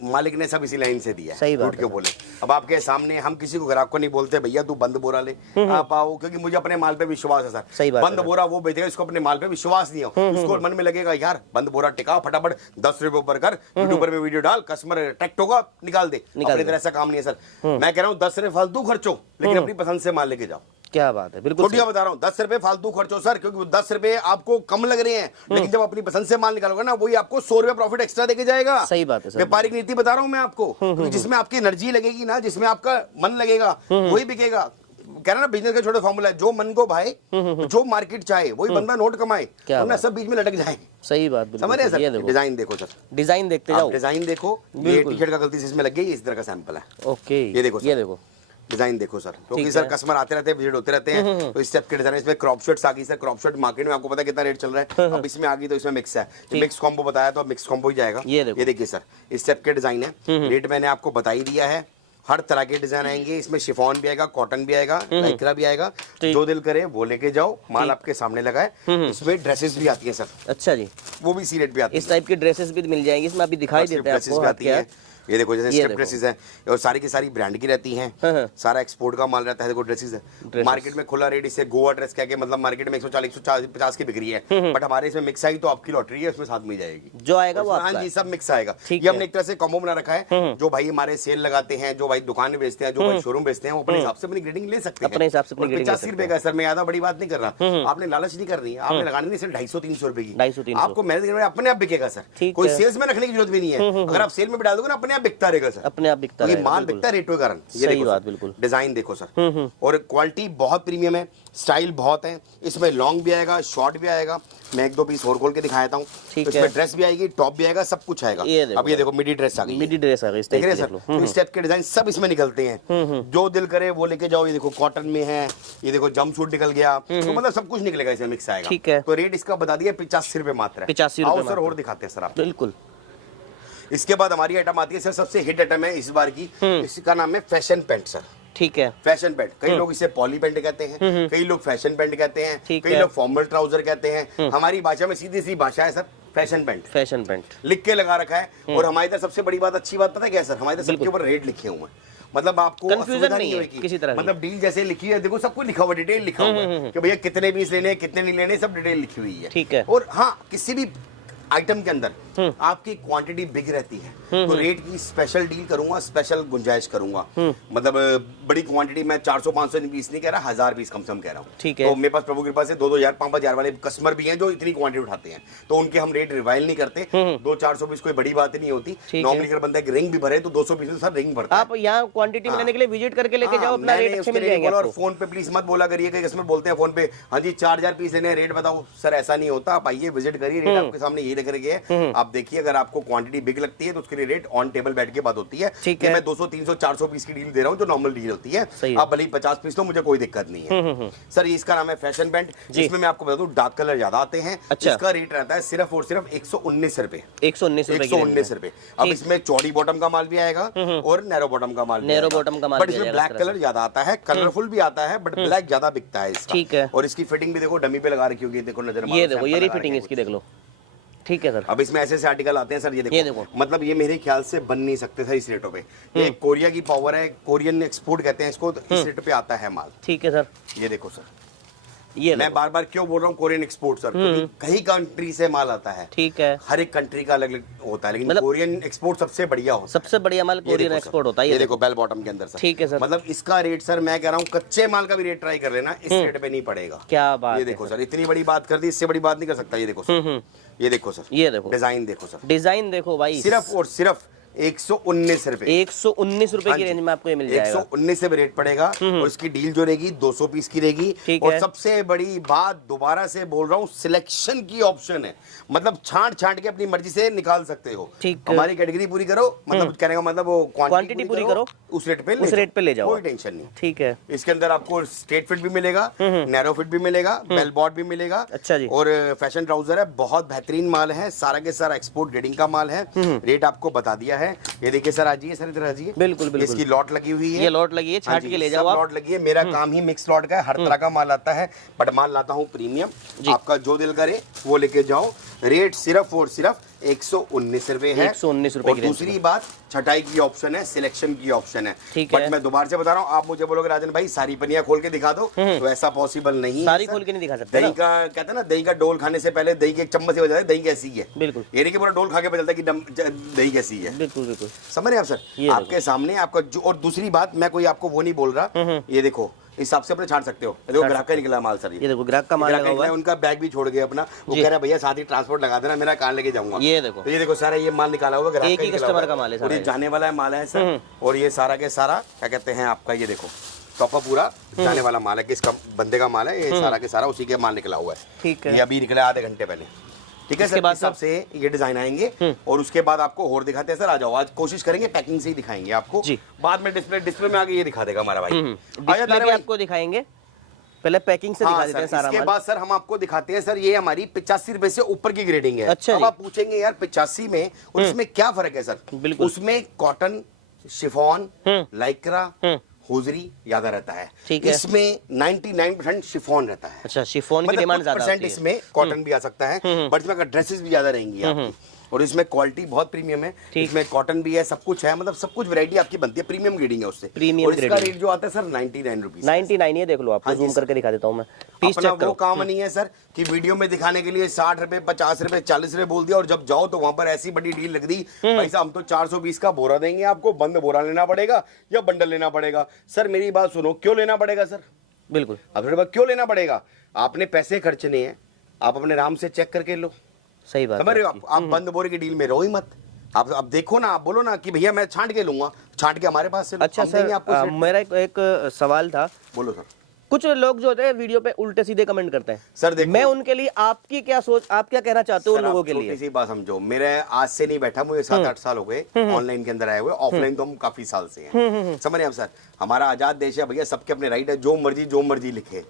मालिक ने सब इसी लाइन से दिया है। सही बात है, बोले। अब आपके सामने हम किसी को ग्राहक को नहीं बोलते भैया तू बंद बोरा ले, आप आओ, क्योंकि मुझे अपने माल पे विश्वास है सर। सही बात, बंद बोरा वो बेचेगा, इसको अपने माल पे विश्वास नहीं हो, उसको मन में लगेगा यार बंद बोरा टिका, फटाफट 10 रुपए ऊपर कर, यूट्यूब पर वीडियो डाल, कस्टमर अट्रैक्ट होगा, निकाल दे। ऐसा काम नहीं है सर। मैं कह रहा हूँ 10 रुपए फालतू खर्चो, लेकिन अपनी पसंद से माल लेके जाओ। क्या बात है, बिल्कुल बता रहा हूँ, 10 रुपए फालतू खर्चो सर, क्योंकि 10 रुपए आपको कम लग रहे हैं, लेकिन जब अपनी पसंद से माल निकालोगे ना, वही आपको 100 रुपए प्रॉफिट एक्स्ट्रा देके जाएगा। सही बात है, व्यापारिक नीति बता रहा हूँ मैं आपको, जिसमें आपकी एनर्जी लगेगी ना, जिसमें आपका मन लगेगा, वही बिकेगा। कह रहा ना बिजनेस का छोटा फॉर्मूला है, जो मन को भाए, जो मार्केट चाहे वही बंदा नोट कमाए, वरना सब बीच में लटक जाए। सही बात, समझ रहे हैं सर? डिजाइन देखो सर, डिजाइन देखते जाओ, डिजाइन देखो। ये टी शर्ट का गलती से इसमें लग गई, इस तरह का सैंपल है। ओके, ये देखो सर, ये देखो डिजाइन देखो सर, क्योंकि सर कस्टमर आते रहते हैं, विजिट होते रहते हैं, तो इस टाइप के डिजाइन। इसमें क्रॉप शर्ट्स आ गई सर, क्रॉप शर्ट मार्केट में आपको पता है कितना रेट चल रहा है, अब इसमें आ गई तो इसमें मिक्स है, मिक्स कॉम्बो बताया तो मिक्स कॉम्बो ही जाएगा। ये देखिए सर, इस टाइप के डिजाइन है, रेट मैंने आपको बता ही दिया है। हर तरह के डिजाइन आएंगे इसमें, शिफॉन भी आएगा, कॉटन भी आएगा, लाइक्रा भी आएगा, जो दिल करे वो लेके जाओ, माल आपके सामने लगा है। इसमें ड्रेसेस भी आती है सर। अच्छा जी, वो भी इसी रेट पे आती है। इस टाइप की ड्रेसेस भी मिल जाएंगी इसमें, अभी दिखाई देते हैं आपको। आती है, ये देखो जैसे स्टेप ड्रेसेस है, और सारी की सारी ब्रांड की रहती हैं, सारा एक्सपोर्ट का माल रहता है। देखो ड्रेसेस है, मार्केट में खुला रेट इसे गोवा ड्रेस कह के, मतलब मार्केट में 140-150 की बिक्री है, बट हमारे इसमें मिक्स आई तो आपकी लॉटरी है, उसमें साथ में जाएगी, जो आएगा वो आपका। हाँ जी, सब मिक्स आएगा। ये हमने एक तरह से कॉम्बो बना रखा है, जो भाई हमारे सेल लगाते हैं, जो भाई दुकान में बेचते हैं, जो भाई शोरूम बेचते हैं, वो अपने हिसाब से अपनी ग्रेडिंग ले सकते हैं, अपने हिसाब से। 85 रुपए का सर, मैं ज्यादा बड़ी बात नहीं कर रहा, आपने लालच नहीं करनी है, आपने लगानी नहीं सिर्फ 250-300 रुपए की, आपको मेहनत अपने आप बिकेगा सर, कोई सेल्स में रखने की जरूरत भी नहीं है। अगर आप सेल में बिठा दोगे ना, अपने आप बिकता रहेगा सर, अपने आप बिकता है, माल बिकता है रेट के कारण। ये देखो सर, बिल्कुल डिजाइन देखो सर, और क्वालिटी बहुत प्रीमियम है, स्टाइल बहुत है। इसमें लॉन्ग भी आएगा, शॉर्ट भी आएगा, मैं एक दो पीस और खोल के दिखाता हूँ। इसमें ड्रेस भी आएगी, टॉप भी आएगा, सब कुछ आएगा। अब ये देखो मिडी ड्रेस आ गई, मिडी ड्रेस आ गई, देख रहे हैं सर, तो इस टाइप के डिजाइन सब इसमें निकलते हैं, जो दिल करे वो लेके जाओ। ये देखो कॉटन में है, ये देखो जंप सूट निकल गया, तो मतलब सब कुछ निकलेगा, इसमें मिक्स आएगा। ठीक है, तो रेट इसका बता दिया 85 रुपए मात्र है। 85 रुपए सर, और दिखाते हैं सर आप। बिल्कुल। इसके बाद हमारी आइटम आती है सर, सबसे हिट आइटम है इस बार की, इसका नाम है फैशन पैंट सर। ठीक है, फैशन पैंट, कई लोग इसे पॉली पैंट कहते हैं, कई लोग फैशन पैंट कहते हैं, कई लोग फॉर्मल ट्राउजर कहते हैं। हमारी भाषा में सीधी सी भाषा है sir, fashion pant. Fashion pant लिख के लगा रखा है। और हमारे इधर सबसे बड़ी बात, अच्छी बात पता है क्या सर, हमारे इधर सबके ऊपर रेट लिखे हुए हैं, मतलब आपको कंफ्यूजन नहीं होगी किसी तरह, मतलब डील जैसे लिखी है, देखो सब कुछ लिखा हुआ, डिटेल लिखा हुआ है कि भैया कितने पीस लेने, कितने नहीं लेने, सब डिटेल लिखी हुई है। ठीक है, और हाँ, किसी भी आइटम के अंदर आपकी क्वांटिटी बिग रहती है, तो रेट की स्पेशल डील करूंगा, स्पेशल गुंजाइश करूंगा। मतलब बड़ी क्वांटिटी में 400-500 पीस नहीं कह रहा, 1000 पीस कम से कम कह रहा हूँ। ठीक है, तो मेरे पास प्रभु कृपा से 2-2 5-5 वाले कस्टमर भी हैं जो इतनी क्वांटिटी उठाते हैं, तो उनके हम रेट रिवाइल नहीं करते। 200-400 पीस कोई बड़ी बात नहीं होती। नॉर्मली अगर बंदा एक रिंग भी भरे तो 200 पीस में सर रिंग भरता है। आप यहाँ क्वांटिटी लेने के लिए विजिट करके लेके जाओ, अपना रेट अच्छे मिल जाएंगे। और फोन पे प्लीज मत बोला करिए, कई कस्टमर बोलते हैं फोन पे, हाँ जी 4000 पीस लेने, रेट बताओ। सर ऐसा नहीं होता, आप आइए विजिट करिए, रेट आपके सामने यही रख रखे हैं, आप देखिए। अगर आपको क्वांटिटी बिग लगती है तो उसके लिए रेट ऑन टेबल बैठ के बात होती है। ठीक है, मैं 200, 300, 400 पीस की डील दे रहा हूं, जो नॉर्मल डील होती है। आप भले ही 50 पीस लो, मुझे कोई दिक्कत नहीं है। सर इसका नाम है फैशन पैंट, जिसमें मैं आपको बता दूं डार्क कलर ज्यादा आते हैं। अच्छा। इसका रेट रहता है सिर्फ और सिर्फ 119 रुपए। 119 रुपए। अब इसमें चौड़ी बॉटम का माल भी आएगा और नैरो बॉटम का माल, नैरो बॉटम का माल, बट इसमें ब्लैक कलर ज्यादा आता है, कलरफुल भी आता है, बट ब्लैक ज्यादा बिकता है इसका। ठीक है, और इसकी फिटिंग भी देखो डमी पे लगा रखी होगी, देखो नजर, ये देखो ये फिटिंग इसकी देख लो। ठीक है सर, अब इसमें ऐसे ऐसे आर्टिकल आते हैं सर, ये देखो, मतलब ये मेरे ख्याल से बन नहीं सकते सर इस रेटों पे। ये कोरिया की पावर है, कोरियन एक्सपोर्ट कहते हैं इसको, तो इस रेट पे आता है माल। ठीक है सर, ये देखो सर, ये मैं बार बार क्यों बोल रहा हूँ कोरियन एक्सपोर्ट सर, क्योंकि कई कंट्री से माल आता है। ठीक है, हर एक कंट्री का अलग अलग होता है, लेकिन मतलब कोरियन एक्सपोर्ट सबसे बढ़िया होता है, सबसे बढ़िया माल कोरियन एक्सपोर्ट होता है। ये देखो बेल बॉटम के अंदर सर। ठीक है सर, मतलब इसका रेट सर मैं कह रहा हूँ कच्चे माल का भी रेट ट्राई कर लेना, इस रेट पे नहीं पड़ेगा। क्या बात, ये देखो सर, इतनी बड़ी बात कर दी, इससे बड़ी बात नहीं कर सकता। ये देखो सर, ये देखो सर, ये देखो डिजाइन देखो सर, डिजाइन देखो भाई, सिर्फ और सिर्फ 119 रुपए। 119 रुपए की रेंज में आपको ये मिल जाएगा। 119 से रेट पड़ेगा, और इसकी डील जो रहेगी 200 पीस की रहेगी। और सबसे बड़ी बात, दोबारा से बोल रहा हूँ, सिलेक्शन की ऑप्शन है, मतलब छांट के अपनी मर्जी से निकाल सकते हो। हमारी कैटेगरी पूरी करो, मतलब कहने का मतलब वो क्वांटिटी पूरी करो, उस रेट पे ले जाओ, कोई टेंशन नहीं। ठीक है, इसके अंदर आपको स्ट्रेट फिट भी मिलेगा, नैरो फिट भी मिलेगा, बेल बॉट भी मिलेगा। अच्छा जी, और फैशन ट्राउजर है, बहुत बेहतरीन माल है, सारा के सारा एक्सपोर्ट ग्रेडिंग का माल है। रेट आपको बता दिया है। ये देखिए सर, आ जाइए सर, इधर आ जाइए। बिल्कुल बिल्कुल, इसकी लॉट लगी हुई है, ये लॉट लगी है, छांट के ले जाओ आप। लॉट लगी है, मेरा काम ही मिक्स लॉट का है, हर तरह का माल आता है, बट माल लाता हूँ प्रीमियम, आपका जो दिल करे वो लेके जाओ। रेट सिर्फ और सिर्फ 119 रुपए है। 119 रुपए। दूसरी बात, छटाई की ऑप्शन है, सिलेक्शन की ऑप्शन है। बट मैं दोबारा से बता रहा हूँ, आप मुझे बोलोगे राजन भाई सारी पनिया खोल के दिखा दो, तो ऐसा पॉसिबल नहीं है। सारी खोल के नहीं दिखा सकते। दही का कहते हैं ना, दही का डोल खाने से पहले दही के एक चम्मच से बजाता है दही कैसी है। बिल्कुल, ये नहीं कि पूरा डोल खा के बदलता है कि दही कैसी है। बिल्कुल बिल्कुल, समझ रहे हैं आप सर, आपके सामने आपका जो। और दूसरी बात, मैं कोई आपको वो नहीं बोल रहा, ये देखो इस हिसाब से अपने छाट सकते हो। देखो ग्राहक का निकला माल सर, ये देखो ग्राहक का माल लगा हुआ है, उनका बैग भी छोड़ गए अपना, वो कह रहा है भैया साथ ही ट्रांसपोर्ट लगा देना, मेरा कार लेके जाऊंगा। ये देखो, तो ये देखो सारा ये माल निकाला हुआ, एक ही कस्टमर का माल है, जाने वाला माल है सर। और ये सारा के सारा क्या कहते हैं आपका, ये देखो प्रॉपर पूरा जाने वाला माल है, किसका बंदे का माल है, ये सारा के सारा उसी के माल निकला हुआ है। ठीक है, ये अभी निकला आधे घंटे पहले। ठीक है सर, बाद हिसाब से ये डिजाइन आएंगे और उसके बाद आपको और दिखाते हैं सर। आ जाओ, आज कोशिश करेंगे पैकिंग से ही दिखाएंगे आपको जी। बाद में डिस्प्ले में आगे ये दिखा देगा हमारा भाई। डिस्प्ले भी आपको दिखाएंगे, पहले पैकिंग से दिखा देते हैं सारा इसके माल। बाद सर हम आपको दिखाते हैं सर, ये हमारी 85 रुपए से ऊपर की ग्रेडिंग है। अच्छा अब जी। आप पूछेंगे यार 85 में और इसमें क्या फर्क है सर? बिल्कुल। उसमें कॉटन, शिफॉन, लाइक्रा, होजरी ज्यादा रहता है। ठीक है। इसमें 99% शिफॉन रहता है। अच्छा, शिफॉन की डिमांड ज्यादा होती है। इसमें कॉटन भी आ सकता है, बट इसमें ड्रेसेस भी ज्यादा रहेंगी आपकी। और इसमें क्वालिटी बहुत प्रीमियम है, इसमें कॉटन भी है, सब कुछ है, मतलब सब कुछ वैरायटी आपकी बनती है। प्रीमियम ग्रेडिंग है उससे। प्रीमियम और इसका ग्रेडिंग रेट जो आता है सर 99 रुपीज। 99, ये देख लो, आपको जूम करके दिखा देता हूँ मैं। पीस अपना चेक वो करो। काम नहीं है सर कि वीडियो में दिखाने के लिए 60 रुपए, 50 रुपए, 40 रुपए बोल दिया और जब जाओ तो वहां पर ऐसी बड़ी डील लग दी, भाई साहब हम तो 420 का बोरा देंगे आपको, बंद बोरा लेना पड़ेगा या बंडल लेना पड़ेगा। सर मेरी बात सुनो, क्यों लेना पड़ेगा सर? बिल्कुल, अब थोड़ी बात क्यों लेना पड़ेगा? आपने पैसे खर्चने हैं, आप अपने आराम से चेक करके लो। सही बात समझ है। रहे हो आप बंद बोरे की डील में रहो ही मत। आप अब देखो ना, आप बोलो ना कि भैया मैं छांट के लूंगा, छांट के हमारे पास से लो, अच्छा हम देंगे सर, आपको। मेरा एक सवाल था। बोलो सर। कुछ लोग जो होते हैं वीडियो पे उल्टे सीधे कमेंट करते हैं सर देखो, मैं उनके लिए आपकी क्या सोच, आप क्या कहना चाहते हो उन सर, लोगों आप के छोटी लिए? सी बात समझो, मेरे आज से नहीं बैठा, मुझे 7-8 साल हो गए ऑनलाइन के अंदर आए हुए। ऑफलाइन तो हम काफी साल से हैं। समझ रहे हैं आप सर? हमारा आजाद देश है भैया, सबके अपने राइट है, जो मर्जी लिखे।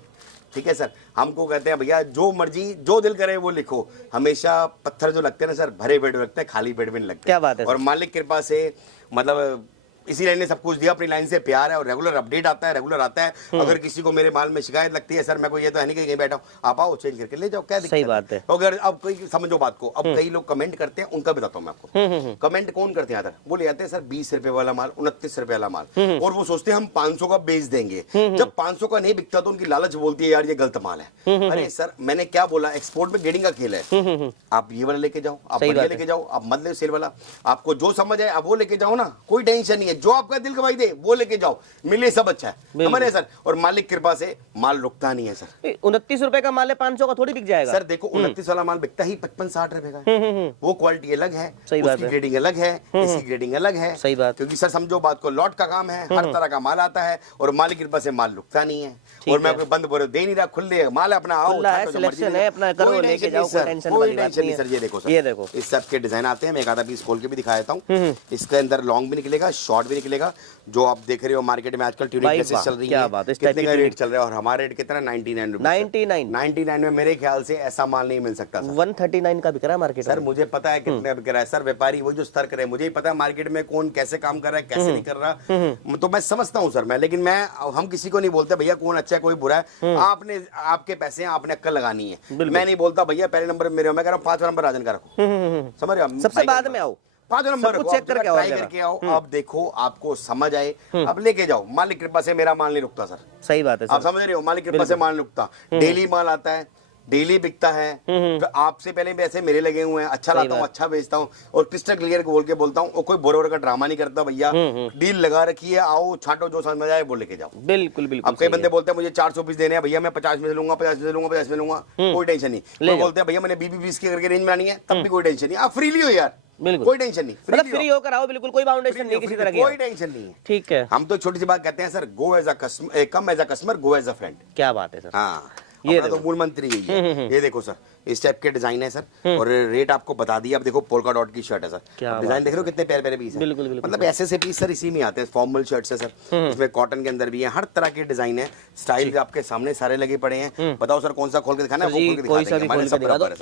ठीक है सर, हमको कहते हैं भैया जो मर्जी जो दिल करे वो लिखो। हमेशा पत्थर जो लगते हैं ना सर, भरे पेट में लगते हैं, खाली पेट में नहीं लगते। क्या बात है और मालिक कृपा से मतलब इसी लाइन ने सब कुछ दिया, अपनी लाइन से प्यार है और रेगुलर अपडेट आता है, रेगुलर आता है। अगर किसी को मेरे माल में शिकायत लगती है, सर मैं को ये तो है नहीं कि कहीं बैठा हूँ, आप आओ चेंज करके ले जाओ, क्या दिक्कत सही बात है। अगर अब कोई समझो बात को, अब कई लोग कमेंट करते हैं, उनका बताता हूँ मैं आपको। कमेंट कौन करते हैं? वो ले आते हैं सर 20 रुपए वाला माल, 29 रुपए वाला माल, और वो सोचते हैं हम 500 का बेच देंगे। जब 500 का नहीं बिकता तो उनकी लालच बोलती है यार ये गलत माल है। अरे सर मैंने क्या बोला, एक्सपोर्ट में ग्रेडिंग का खेल है। आप ये वाला लेके जाओ, आप बढ़िया लेके जाओ, आप मत ले सेल वाला, आपको जो समझ है आप वो लेके जाओ ना, कोई टेंशन नहीं है। जो आपका दिल गवाही दे वो लेके जाओ, मिले सब अच्छा है हमारे सर। और मालिक कृपा से माल रुकता नहीं है सर। 29 रुपए का माल है, 500 का थोड़ी बिक जाएगा सर। देखो 29 वाला माल बिकता ही 55-60 रुपए का है। वो क्वालिटी अलग है, उसकी ग्रेडिंग अलग है, इसकी ग्रेडिंग अलग है। सही बात। क्योंकि सर समझो बात को, लॉट का काम है, हर तरह का माल आता है और मालिक कृपा से माल रुकता नहीं है। और मैं कोई बंद बोरे दे नहीं रहा, खुले माल अपना आओ, सिलेक्शन है अपना, करो लेके जाओ, कोई टेंशन नहीं सर। ये देखो सर, ये देखो इस सब के डिजाइन आते हैं, मैं एक आधा पीस खोल के भी दिखा देता हूँ। इसके अंदर लॉन्ग भी निकलेगा, शॉर्ट भी निकलेगा। जो आप देख रहे हो मार्केट में आजकल ट्यूनिंग ड्रेसेस चल रही है, कितने का रेट चल रहा है और हमारा रेट कितना? 99 रुपए। 99 में मेरे ख्याल से ऐसा माल नहीं मिल सकता सर। 139 का बिक रहा है मार्केट सर मुझे पता है कितने बिक रहा है सर। व्यापारी वो जो स्तर करे, मुझे ही पता है मार्केट में कौन कैसे काम कर रहा है, कैसे नहीं कर रहा, तो मैं समझता हूँ सर मैं। लेकिन हम किसी को नहीं बोलते भैया कौन अच्छा है कोई बुरा है। आपने आपके पैसे हैं, आपने अक्ल लगानी है। मैं नहीं बोलता भैया पहले नंबर मेरे, मैं कह रहा हूँ 5वां नंबर राजन का रखो। समझ रहे हो? सबसे बाद में आओ, 5 नंबर चेक करके ट्राई करके आओ। अब देखो आपको समझ आए, अब लेके जाओ। मालिक कृपा से मेरा माल नहीं रुकता सर। सही बात है आप समझ रहे हो? मालिक कृपा से माल नहीं रुकता, डेली माल आता है, डेली बिकता है। तो आपसे पहले भी ऐसे मेरे लगे हुए हैं, अच्छा लाता हूँ, अच्छा बेचता हूँ और क्रिस्टल क्लियर बोल के बोलता हूँ। और कोई बोरे का ड्रामा नहीं करता भैया। डील लगा रखी है, आओ छाटो, जो समझ आए वो लेके जाओ। बिल्कुल बिल्कुल। अब कई बंदे बोलते हैं मुझे 400 पीस देने हैं भैया, मैं 50 में लूंगा, 50 में लूंगा, 50 में लूंगा, कोई टेंशन नहीं। वो बोलते हैं भैया मैंने 20 पीस की करके रेंज में आनी है, तब भी कोई टेंशन नहीं। आप फ्रीली हो यार, बिल्कुल कोई टेंशन नहीं, मतलब फ्री होकर आओ, बिल्कुल कोई बाउंडेशन नहीं किसी तरह की, कोई टेंशन नहीं है। ठीक है। हम तो छोटी सी बात कहते हैं sir, go as a customer, come as a customer, go as a friend. क्या बात है सर। हाँ, ये तो मूल मंत्री यही है। ये देखो सर, इस टाइप के डिजाइन है सर और रेट आपको बता दिया। अब देखो पोल्का डॉट की शर्ट है सर, डिजाइन देख रहे हो कितने प्यारे प्यारे पीस है। बिल्कुल बिल्कुल। मतलब ऐसे से पीस सर इसी में आते हैं, फॉर्मल शर्ट्स है सर। इसमें कॉटन के अंदर भी है, हर तरह के डिजाइन है, स्टाइल आपके सामने सारे लगे पड़े हैं। बताओ सर कौन सा खोल के दिखाना है?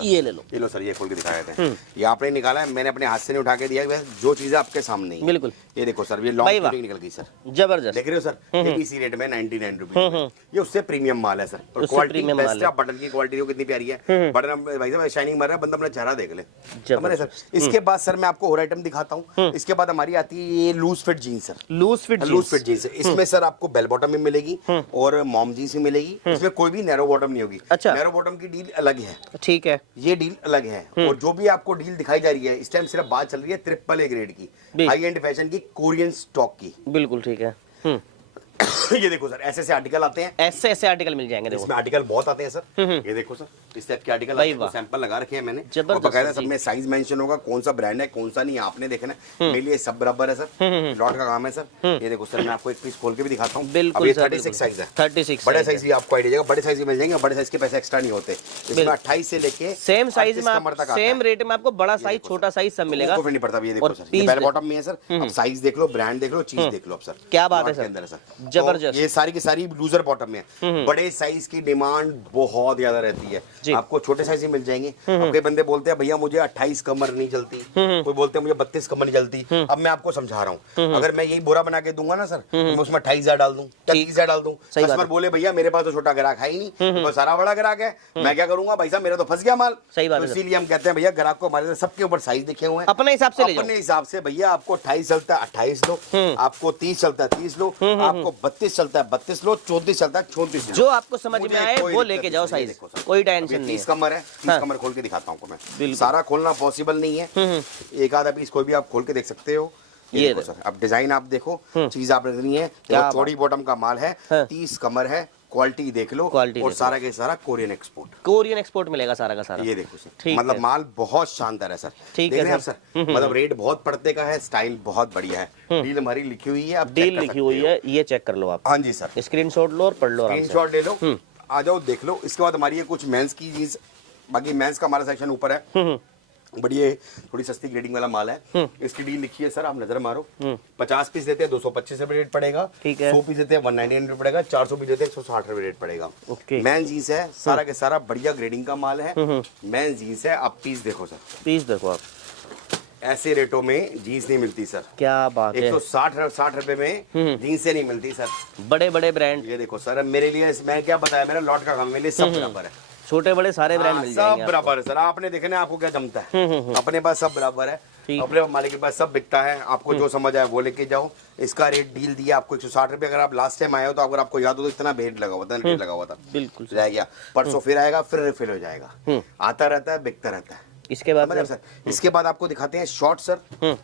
ये ले लो, ये लो सर, ये खोल के दिखाए थे। ये आपने निकाला है, मैंने अपने हाथ से नहीं उठा के दिया, जो चीजें आपके सामने है। बिल्कुल। ये देखो सर, ये लॉन्ग निकल गई सर, जबरदस्त। देख रहे हो सर, ये भी इसी रेट में 99 रुपीज। ये उससे प्रीमियम माल है सर और क्वालिटी बेस्ट है। बटन की क्वालिटी देखो कितनी प्यारी है, बटन भाई साहब शाइनिंग मार रहा है, बंदा अपना चेहरा देख ले। समझ सर। इसके बाद सर मैं आपको और आइटम दिखाता हूँ। इसके बाद हमारी आती है ये loose fit jeans sir. Loose fit jeans इसमें सर आपको बेल बॉटम में मिलेगी और मॉम जीन्स में मिलेगी। इसमें कोई भी नैरो बॉटम नहीं होगी। अच्छा, नैरो बॉटम की डील अलग है। ठीक है, ये डील अलग है। और जो भी आपको डील दिखाई जा रही है इस टाइम, सिर्फ बात चल रही है AAA ग्रेड की, हाई एंड फैशन की, कोरियन स्टॉक की। बिल्कुल ठीक है। ये देखो सर, ऐसे ऐसे आर्टिकल आते हैं, ऐसे ऐसे आर्टिकल मिल जाएंगे। देखो इसमें आर्टिकल बहुत आते हैं सर। ये देखो सर, इस टाइप के आर्टिकल भाई आते हैं, वाह। सैंपल लगा रखे हैं मैंने, और जबरदस्त बकायदा जी। सब में साइज मेंशन होगा, कौन सा ब्रांड है कौन सा नहीं आपने देखना है। मेरे लिए सब बराबर है सर, लॉट का काम है सर। ये देखो सर, मैं आपको एक पीस खोल के भी दिखाता हूँ। बिल्कुल अब ये सर, 36 साइज है, 36 बड़े साइज भी आपको आइडिया, बड़े साइज भी मिल जाएंगे, बड़े साइज के पैसे एक्स्ट्रा नहीं होते। इसमें 28 से लेके सेम साइज 38 में कमर तक आता है। सेम रेट में आपको बड़ा साइज छोटा साइज सब मिलेगा। कोई नहीं पड़ता। ये देखो और सर, ये पीस बेल देखो। बॉटम में है सर। अब साइज देख लो, ब्रांड देख लो, चीज देख लो अब सर, क्या बात है लॉट के सर। अंदर है सर, जबरदस्त। तो ये सारी की सारी लूजर बॉटम में है। बड़े साइज की डिमांड बहुत ज्यादा रहती है, आपको छोटे साइज ही मिल जाएंगे। अब कई बंदे बोलते हैं भैया मुझे 28 कमर नहीं चलती, कोई बोलते हैं मुझे 32 कमर नहीं चलती। अब मैं आपको समझा रहा हूँ, अगर मैं यही बोरा बना के दूंगा ना सर, तो मैं उसमें 28,000 डाल दूं, 30,000 डाल दूं, कस्टमर बोले भैया मेरे पास तो छोटा ग्राहक है ही नहीं, तो सारा बड़ा ग्राहक है, मैं क्या करूंगा भाई साहब, मेरा तो फंस गया माल। सही बात है। इसीलिए हम कहते हैं भैया ग्राहक को हमारे सबके ऊपर साइज लिखे हुए हैं, अपने हिसाब से ले जाओ। अपने हिसाब से भैया, आपको 28 चलता है 28 लो, आपको 30 चलता है 30 लो, आपको 32 चलता है 32 लो, 34 चलता है 34 लो। जो आपको समझ में आए वो लेके जाओ साइज, कोई टेंशन नहीं 30 कमर है, 30 कमर खोल के दिखाता हूँ मैं। सारा खोलना पॉसिबल नहीं है, एक आधा पीस कोई भी आप खोल के देख सकते हो। ये देखो सर, अब डिजाइन आप देखो, चीज आप रखनी है, चौड़ी बॉटम का माल है, 30 कमर है, क्वालिटी देख लो, और सारा के सारा कोरियन एक्सपोर्ट, कोरियन एक्सपोर्ट मिलेगा सारा का सारा। ये देखो सर, मतलब माल बहुत शानदार है सर। देख रहे हैं सर, मतलब रेट बहुत पड़ते का है, स्टाइल बहुत बढ़िया है। डील हमारी लिखी हुई है, आप डील लिखी हुई है, ये चेक कर लो आप। हाँ जी सर, स्क्रीनशॉट लो और पढ़ लो, स्क्रीनशॉट ले लो, आ जाओ देख लो। इसके बाद हमारी ये कुछ मेंस की जीन्स, बाकी मेंस का हमारा सेक्शन ऊपर है, बढ़िया थोड़ी सस्ती ग्रेडिंग वाला माल है। इसकी डील लिखी है सर, आप नजर मारो। 50 पीस देते हैं 225 रुपए रेट पड़ेगा, ठीक है। 100 पीस देते हैं 199 रुपए पड़ेगा, 400 पीस देते हैं 160 रुपए रेट पड़ेगा। ओके। मैन जीन्स है, सारा के सारा बढ़िया ग्रेडिंग का माल है। मैन जीन्स है, आप पीस देखो सर, पीस देखो आप, ऐसे रेटों में जीन्स नहीं मिलती सर। क्या बात है। 160 रुपए में जीन्स से नहीं मिलती सर, बड़े बड़े ब्रांड। ये देखो सर, मेरे लिए मैं क्या बताया, मेरा लॉट का काम, मेरे लिए सब बराबर है, छोटे बड़े सारे ब्रांड मिल जाएंगे सब बराबर है सर। आपने देखना है आपको क्या जमता है, अपने पास सब बराबर है, अपने मालिक के पास सब बिकता है, आपको जो समझ आए वो लेके जाओ। इसका रेट डील दिया आपको 160 रुपए। अगर आप लास्ट टाइम आए हो तो अगर आपको याद हो तो इतना भेंट लगा हुआ था, रेट लगा हुआ था, बिल्कुल रह गया, परसों फिर आएगा, फिर रिफिल हो जाएगा, आता रहता है, बिकता रहता है। इसके बाद सर, इसके बाद आपको दिखाते हैं शॉर्ट सर।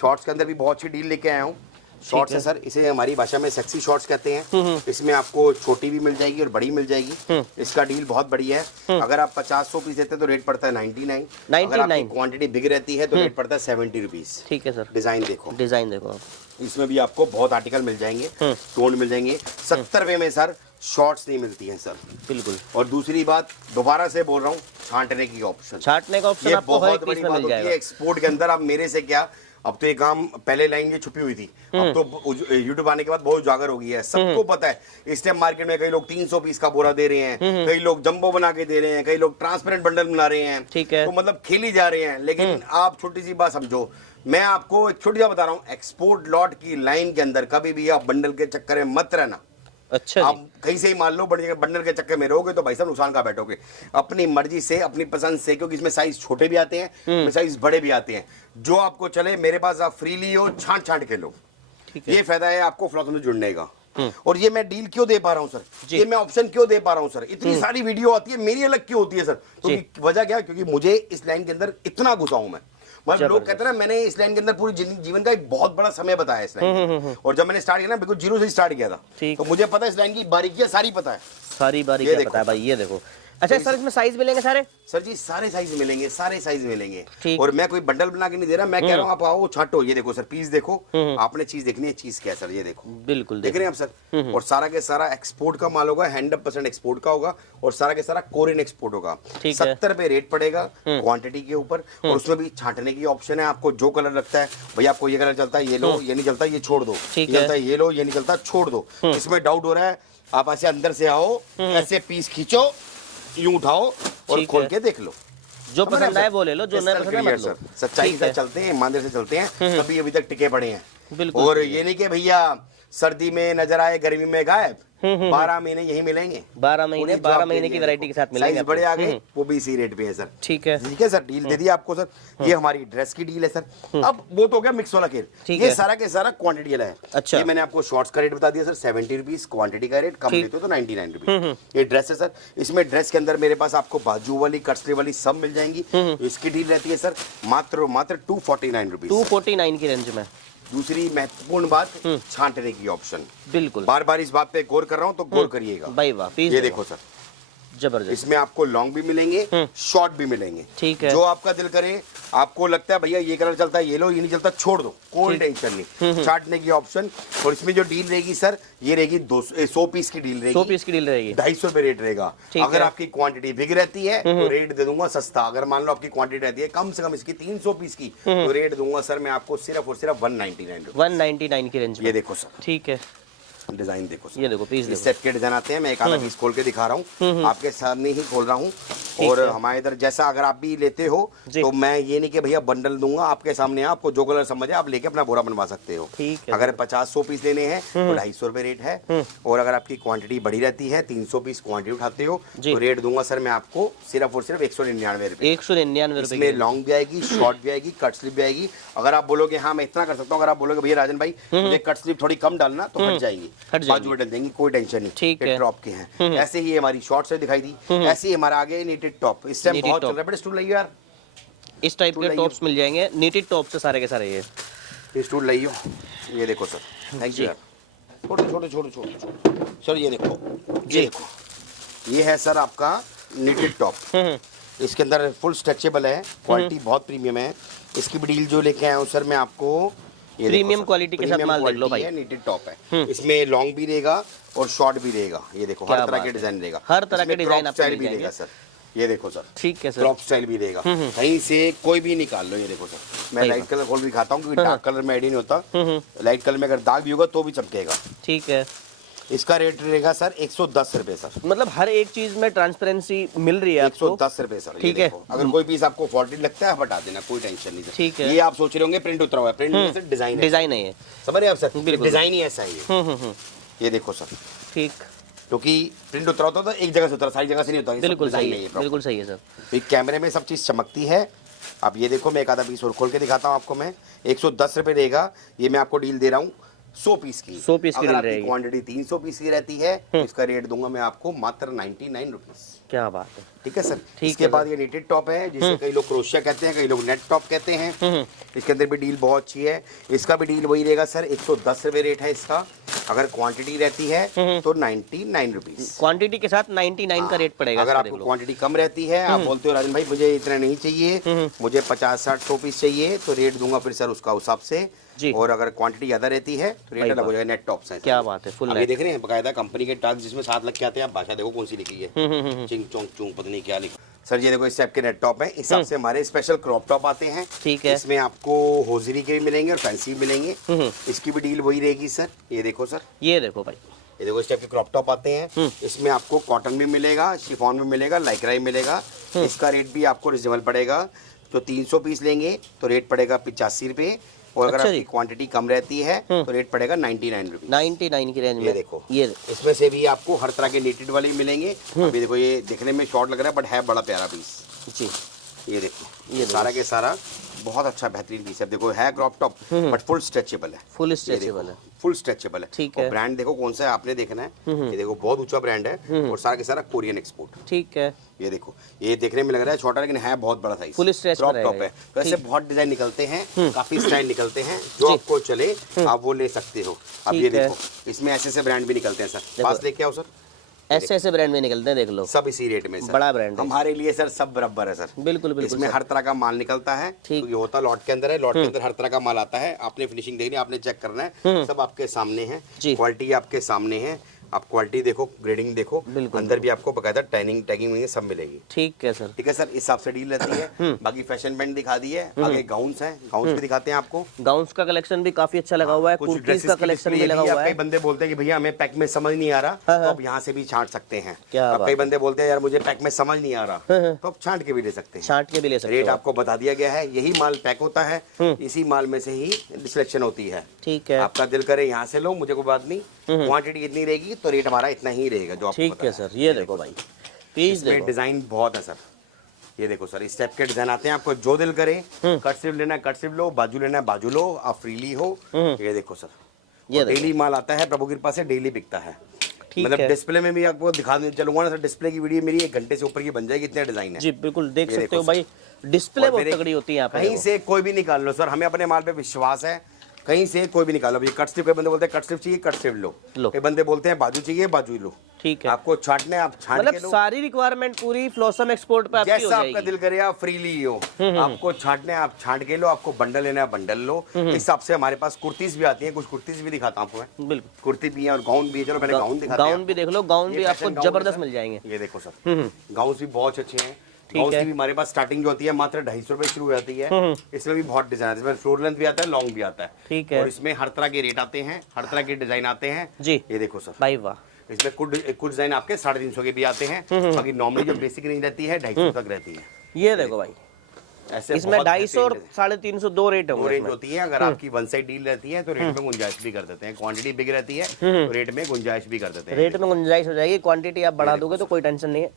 शॉर्ट्स के अंदर भी बहुत अच्छी डील लेके आया हूँ। शॉर्ट्स है सर, इसे हमारी भाषा में सेक्सी शॉर्ट्स कहते हैं। इसमें आपको छोटी भी मिल जाएगी और बड़ी मिल जाएगी। इसका डील बहुत बढ़िया है। अगर आप 50-100 पीस देते हैं तो रेट पड़ता है 99। अगर आपकी क्वांटिटी बिग रहती है तो रेट पड़ता है 70 रुपीज। ठीक है सर। डिजाइन देखो, डिजाइन देखो आप, इसमें भी आपको बहुत आर्टिकल मिल जाएंगे, टोन मिल जाएंगे। 70 रुपए में सर शॉर्ट्स नहीं मिलती हैं सर, बिल्कुल। और दूसरी बात दोबारा से बोल रहा हूँ, छांटने की ऑप्शन, छांटने का ऑप्शन ये आपको हर एक बहुत पीस बड़ी में बात मिल होती है। जाएगा। एक्सपोर्ट के अंदर आप मेरे से क्या, अब तो ये काम पहले लाइन ये छुपी हुई थी, अब तो यूट्यूब आने के बाद बहुत उजागर हो गई है, सबको पता है। इस टाइम मार्केट में कई लोग 300 पीस का बोरा दे रहे हैं, कई लोग जंबो बना के दे रहे हैं, कई लोग ट्रांसपेरेंट बंडल बना रहे हैं, ठीक है। तो मतलब खेली जा रहे हैं। लेकिन आप छोटी सी बात समझो, मैं आपको एक छोटी सी बता रहा हूँ, एक्सपोर्ट लॉट की लाइन के अंदर कभी भी आप बंडल के चक्कर में मत रहना। अच्छा, आप कहीं से ही मान लो बड़ी बंडल के चक्कर में रहोगे तो भाई साहब नुकसान का बैठोगे। अपनी मर्जी से, अपनी पसंद से, क्योंकि इसमें साइज छोटे भी आते हैं, इसमें साइज बड़े भी आते हैं, जो आपको चले मेरे पास आप फ्रीली हो, छांट छांट के लो। ये फायदा है आपको फ्लॉक में जुड़ने का। और ये मैं डील क्यों दे पा रहा हूँ सर, ये मैं ऑप्शन क्यों दे पा रहा हूँ सर, इतनी सारी वीडियो आती है, मेरी अलग क्यों होती है सर, क्योंकि वजह क्या है, क्योंकि मुझे इस लाइन के अंदर इतना घुसा हूं मैं। मतलब लोग कहते हैं ना, मैंने इस लाइन के अंदर पूरी जीवन का एक बहुत बड़ा समय बताया इस लाइन, और जब मैंने स्टार्ट किया ना, बिल्कुल जीरो से स्टार्ट किया था, तो मुझे पता है इस लाइन की बारीकियां सारी पता है, सारी बारीकियां पता है भाई। ये देखो, अच्छा सर, इसमें साइज मिलेंगे सारे? सर जी सारे साइज मिलेंगे, सारे साइज मिलेंगे। और मैं कोई बंडल बना के नहीं दे रहा, मैं कह रहा हूँ आप आओ छाटो। ये देखो सर, पीस देखो, आपने चीज देखनी है, चीज क्या है सर, ये देखो, बिल्कुल देख रहे हैं आप सर। और सारा के सारा एक्सपोर्ट का माल होगा, 100% एक्सपोर्ट का होगा, और सारा के सारा कोरियन एक्सपोर्ट होगा। 70 रुपए रेट पड़ेगा क्वांटिटी के ऊपर, और उसमें भी छांटने की ऑप्शन है। आपको जो कलर लगता है, भैया आपको ये कलर चलता है, ये लो, ये नहीं चलता ये छोड़ दो, ये चलता है ये लो, ये नहीं चलता छोड़ दो। इसमें डाउट हो रहा है, आप ऐसे अंदर से आओ, ऐसे पीस खींचो, यूं उठाओ और खोल के देख लो, जो पसंद आए वो ले लो, जो नहीं पसंद है मत लो। सच्चाई से चलते हैं, ईमानदारी से चलते हैं, तभी अभी तक टिके पड़े हैं। और ये नहीं कि भैया सर्दी में नजर आए गर्मी में गायब, 12 महीने यही मिलेंगे, 12 महीने की वैरायटी के साथ मिलेंगे। साइज बड़े आ गए, वो भी इसी रेट पे है सर। ठीक है, ठीक है सर, डील दे दी आपको सर। ये हमारी ड्रेस की डील है सर। अब वो तो हो गया मिक्स वाला खेल, ये सारा के सारा क्वांटिटी वाला है। अच्छा, ये मैंने आपको शॉर्ट्स का रेट बता दिया सर, 70 रुपीज क्वांटिटी का रेट, कम लेते हो तो 99 रुपीज। ये ड्रेस है सर, इसमें ड्रेस के अंदर मेरे पास आपको बाजू वाली, कट स्लीव वाली सब मिल जाएंगी। इसकी डील रहती है सर मात्र 249 रुपीज, 249 की रेंज में। दूसरी महत्वपूर्ण बात, छांटने की ऑप्शन। बिल्कुल, बार बार इस बात पे गौर कर रहा हूँ, तो गौर करिएगा भाई वाह, पीस ये देखो सर, जबरदस्त। इसमें आपको लॉन्ग भी मिलेंगे, शॉर्ट भी मिलेंगे। ठीक है। जो आपका दिल करे, आपको लगता है भैया ये कलर चलता है, ये लो, ये नहीं चलता, छोड़ दो, कोई टेंशन नहीं। छांटने की ऑप्शन। और इसमें जो डील रहेगी सर, ये रहेगी 100 पीस की डील रहेगी। 100 पीस की डील रहेगी, 250 रुपए रेट रहेगा। अगर आपकी क्वांटिटी बिग रहती है तो रेट दे दूंगा सस्ता। अगर मान लो आपकी क्वांटिटी रहती है कम से कम इसकी 300 पीस की, तो रेट दूंगा सर मैं आपको सिर्फ और सिर्फ 199 199 की रेंज में। ये देखो सर, ठीक है, डिजाइन देखो सर, ये देखो पीस इस देखो। सेट के डिजाइन आते हैं। मैं एक आधा पीस खोल के दिखा रहा हूँ, आपके सामने ही खोल रहा हूँ। और हमारे इधर जैसा अगर आप भी लेते हो तो मैं ये नहीं कि भैया बंडल दूंगा, आपके सामने आपको जो कलर समझे आप लेके अपना बोरा बनवा सकते हो। ठीक है। अगर 50-100 पीस लेने हैं तो 250 रुपए रेट है। और अगर आपकी क्वांटिटी बड़ी रहती है, 300 पीस क्वांटिटी उठाते हो, तो रेट दूंगा सर मैं आपको सिर्फ और सिर्फ 199 रुपए। 199 रुपए। इसमें लॉन्ग भी आएगी, शॉर्ट भी आएगी, कट स्लिप भी आएगी। अगर आप बोलोगे हाँ मैं इतना कर सकता हूँ, अगर आप बोलोगे भैया राजन भाई मुझे कट स्लिप थोड़ी कम डालना, तो हट जाएगी, बाजू डल देंगी, कोई टेंशन नहीं। ठीक है। टॉप के हैं। ऐसे ही हमारी शॉर्ट से दिखाई दी, ऐसे ही हमारा आगे नीटेड टॉप। इस टाइम बहुत चल रहा है, बड़े स्टूल लाइयो यार, इस टाइप के टॉप्स मिल जाएंगे, नीटेड टॉप से सारे के सारे। ये स्टूल लाइयो, ये देखो सर, थैंक यू यार। छोटे छोटे छोटे छोटे सर, ये देखो, ये देखो, ये है सर आपका नीटेड टॉप। इसके अंदर फुल स्ट्रेचेबल है, क्वालिटी बहुत प्रीमियम है। इसकी भी डील जो लेके आया हूँ सर मैं आपको, ये प्रीमियम क्वालिटी के साथ माल देख लो भाई। नीटेड टॉप है, इसमें लॉन्ग भी रहेगा और शॉर्ट भी रहेगा। ये देखो हर तरह के डिजाइन रहेगा, हर तरह के डिजाइन आपको स्टाइल मिल भी जाएंगे रहेगा सर। ये देखो सर, ठीक है सर, क्रॉप स्टाइल भी रहेगा, कहीं से कोई भी निकाल लो। ये देखो सर, मैं लाइट कलर खोल भी दिखाता हूँ क्योंकि डार्क कलर में आइडिया नहीं होता। लाइट कलर में अगर दाग भी होगा तो भी चमकेगा। ठीक है। इसका रेट रहेगा सर 110 रुपए सर। मतलब हर एक चीज में ट्रांसपेरेंसी मिल रही है आपको। 110 रुपए सर। ठीक है। अगर कोई पीस आपको 40 लगता है बता देना, कोई टेंशन नहीं सर। ठीक है। ये आप सोच रहे होंगे प्रिंट उतरा हुआ है, प्रिंट नहीं सर, डिजाइन है। डिजाइन है ये, समझ रहे हैं आप सर, बिल्कुल। डिजाइन ही ऐसा है ये। ये देखो सर, ठीक, क्योंकि प्रिंट उतरा होता है तो एक जगह से उतरा, सारी जगह से नहीं होता। बिल्कुल सही है, बिल्कुल सही है सर। तो कैमरे में सब चीज चमकती है। अब ये देखो, मैं एक आधा पीस और खोल के दिखाता हूँ आपको। मैं 110 रुपए रहेगा, ये मैं आपको डील दे रहा हूँ 100 पीस की। 100 पीस की अगर डील आपकी रहेगी। क्वांटिटी 300 पीस की रहती है तो इसका रेट दूंगा मैं आपको मात्र 99 रुपीज। क्या बात है। ठीक है सर। ठीक इसके है बाद ये नीटेड टॉप है, जिसे कई लोग क्रोशिया कहते हैं, कई लोग नेट टॉप कहते हैं। इसके अंदर भी डील बहुत अच्छी है। इसका भी डील वही रहेगा सर, 110 रुपए रेट है इसका। अगर क्वांटिटी रहती है तो 99 रुपीज। क्वांटिटी के साथ 99 का रेट पड़ेगा। अगर आपको क्वांटिटी कम रहती है, आप बोलते हो राजन भाई मुझे इतना नहीं चाहिए, मुझे 50-60-100 पीस चाहिए, तो रेट दूंगा फिर सर उसका हिसाब से जी। और अगर क्वांटिटी ज्यादा रहती है तो रेट अलग हो जाएगा। नेट टॉप्स है। क्या बात है, फुल ये देख रहे हैं बकायदा कंपनी के टैग जिसमें 7 लग के आते हैं। आप भाषा देखो कौन सी लिखी है, चिंग चोंग चूंग पता नहीं क्या लिखा। सर ये देखो इस टाइप के नेट टॉप है। इस हिसाब से हमारे स्पेशल क्रॉप टॉप आते हैं। ठीक है। इसमें आपको होजरी के भी मिलेंगे और फैंसी भी मिलेंगे। इसकी भी डील वही रहेगी सर। ये देखो सर, ये देखो भाई, ये देखो इस टाइप के क्रॉप टॉप आते हैं। इसमें आपको कॉटन भी मिलेगा, शिफॉन भी मिलेगा, लाइक्रा भी मिलेगा। इसका रेट भी आपको रिजनेबल पड़ेगा। तो 300 पीस लेंगे तो रेट पड़ेगा 85 रुपए, और अगर आपकी क्वांटिटी कम रहती है तो रेट पड़ेगा 99 रुपीज। 99 की रेंज में। ये देखो, ये इसमें से भी आपको हर तरह के नीटेड वाले मिलेंगे। अभी देखो ये देखने में शॉर्ट लग रहा है बट है बड़ा प्यारा पीस जी। ये देखो, ये सारा के सारा बहुत अच्छा बेहतरीन पीस है। देखो है crop top but full stretchable है। फुल स्ट्रेचेबल है, फुल स्ट्रेचेबल है। ठीक है। ब्रांड देखो कौन सा है आपने देखना है। ये देखो बहुत ऊंचा ब्रांड है और सारा के सारा कोरियन एक्सपोर्ट। ठीक है। ये देखो, ये देखने में लग रहा है छोटा लेकिन है बहुत बड़ा साइज। फुल स्ट्रेच क्रॉप में टॉप रहेगा है। तो ऐसे बहुत डिजाइन निकलते हैं, काफी स्टाइल निकलते हैं, जो आपको चले आप वो ले सकते हो। अब ये देखो इसमें ऐसे ऐसे ब्रांड भी निकलते हैं सर। पास लेके आओ सर। ऐसे ऐसे ब्रांड में निकलते हैं, देख लो। सब इसी रेट में सर। बड़ा ब्रांड है। हमारे लिए सर सब बराबर है सर। बिल्कुल बिल्कुल इसमें सर। हर तरह का माल निकलता है। ठीक। तो ये होता लॉट के अंदर है, लॉट के अंदर हर तरह का माल आता है। आपने फिनिशिंग देखनी है, आपने चेक करना है, सब आपके सामने है। जी। क्वालिटी आपके सामने है। आप क्वालिटी देखो, ग्रेडिंग देखो, अंदर भी आपको बकायदा टैगिंग सब मिलेगी। ठीक है सर। ठीक है सर, इस हिसाब से डील रहती है। बाकी फैशन बैंड दिखा दी है, आगे गाउन्स हैं, गाउन्स भी दिखाते हैं आपको। गाउन्स का कलेक्शन भी काफी अच्छा लगा हुआ है, कुछ कुर्तीज ड्रेसेस का कलेक्शन भी लगा हुआ है। कई बंदे बोलते हैं कि भैया हमें पैक में समझ नहीं आ रहा, तो आप यहाँ से भी छांट सकते हैं। क्या अब कई बंदे बोलते हैं यार मुझे पैक में समझ नहीं आ रहा, तो आप छांट के भी ले सकते हैं। छांट के भी ले सकते रेट हो। आपको बता दिया गया है, यही माल पैक होता है, इसी माल में से ही सिलेक्शन होती है। ठीक है। आपका दिल करे यहाँ से लो, मुझे कोई बात नहीं, क्वांटिटी इतनी रहेगी तो रेट हमारा इतना ही रहेगा जो आपको ठीक है सर। ये देखो भाई, पीस इसमें देखो। डिजाइन बहुत है सर। ये देखो सर, इस टाइप के डिजाइन आते हैं। आपको जो दिल करे, कट स्लीव लेना है कट स्लीव लो, बाजू लेना है बाजू लो, आप फ्रीली हो। ये देखो सर, ये डेली माल आता है, प्रभु कृपा से डेली बिकता है। ठीक मतलब है। डिस्प्ले में भी आपको दिखाने चलूंगा ना सर, डिस्प्ले की वीडियो मेरी 1 घंटे से ऊपर की बन जाएगी, इतने डिजाइन है। जी बिल्कुल, देख ये सकते देखो हो भाई, डिस्प्ले और बहुत मेरे तगड़ी होती है यहाँ पे। कहीं से कोई भी निकाल लो सर, हमें अपने माल पे विश्वास है। कहीं से कोई भी निकालो। ये कट स्लिप, के बंदे बोलते हैं कट स्लिप चाहिए, कट स्लिप लो। ये बंदे बोलते हैं बाजू चाहिए, बाजू लो। ठीक है, आपको छांटने आप छांट मतलब के लो। सारी रिक्वायरमेंट पूरी फ्लॉसम एक्सपोर्ट पे आपकी हो जैसा जाएगी। आपका दिल करे आप फ्रीली हो। आपको छांटने आप छांट के लो, आपको बंडल लेना है बंडल लो। इस हिसाब से हमारे पास कुर्तीज भी आती है, कुछ कुर्तीज भी दिखाता हूँ आपको मैं। बिल्कुल, कुर्ती भी है और गाउन भी है। चलो पहले गाउन दिखाते हैं। गाउन भी देख लो, गाउन भी आपको जबरदस्त मिल जाएंगे। ये देखो सर, गाउन भी बहुत अच्छे हैं। गाउन की भी हमारे पास स्टार्टिंग जो होती है मात्र 250 रुपए शुरू हो जाती है। इसमें भी बहुत डिजाइन है, इसमें फ्लोर लेंथ भी आता है, लॉन्ग भी आता है। ठीक है, और इसमें हर तरह के रेट आते हैं, हर तरह के डिजाइन आते हैं जी। ये देखो सर भाई वाह, इसमें कुछ डिजाइन आपके 350 के भी आते हैं। बाकी नॉर्मली जो बेसिक रेंज रहती है 250 तक रहती है। ये देखो भाई, ऐसे इसमें 250 और 350 दो रेट दो होंगे रेंज इसमें। होती है। अगर आपकी वन साइड डील रहती है तो रेट में गुंजाइश भी कर देते हैं। क्वांटिटी बिग रहती है तो रेट में गुंजाइश भी कर देते हैं। रेट में गुंजाइश हो जाएगी, क्वांटिटी आप बढ़ा दोगे तो कोई टेंशन नहीं है।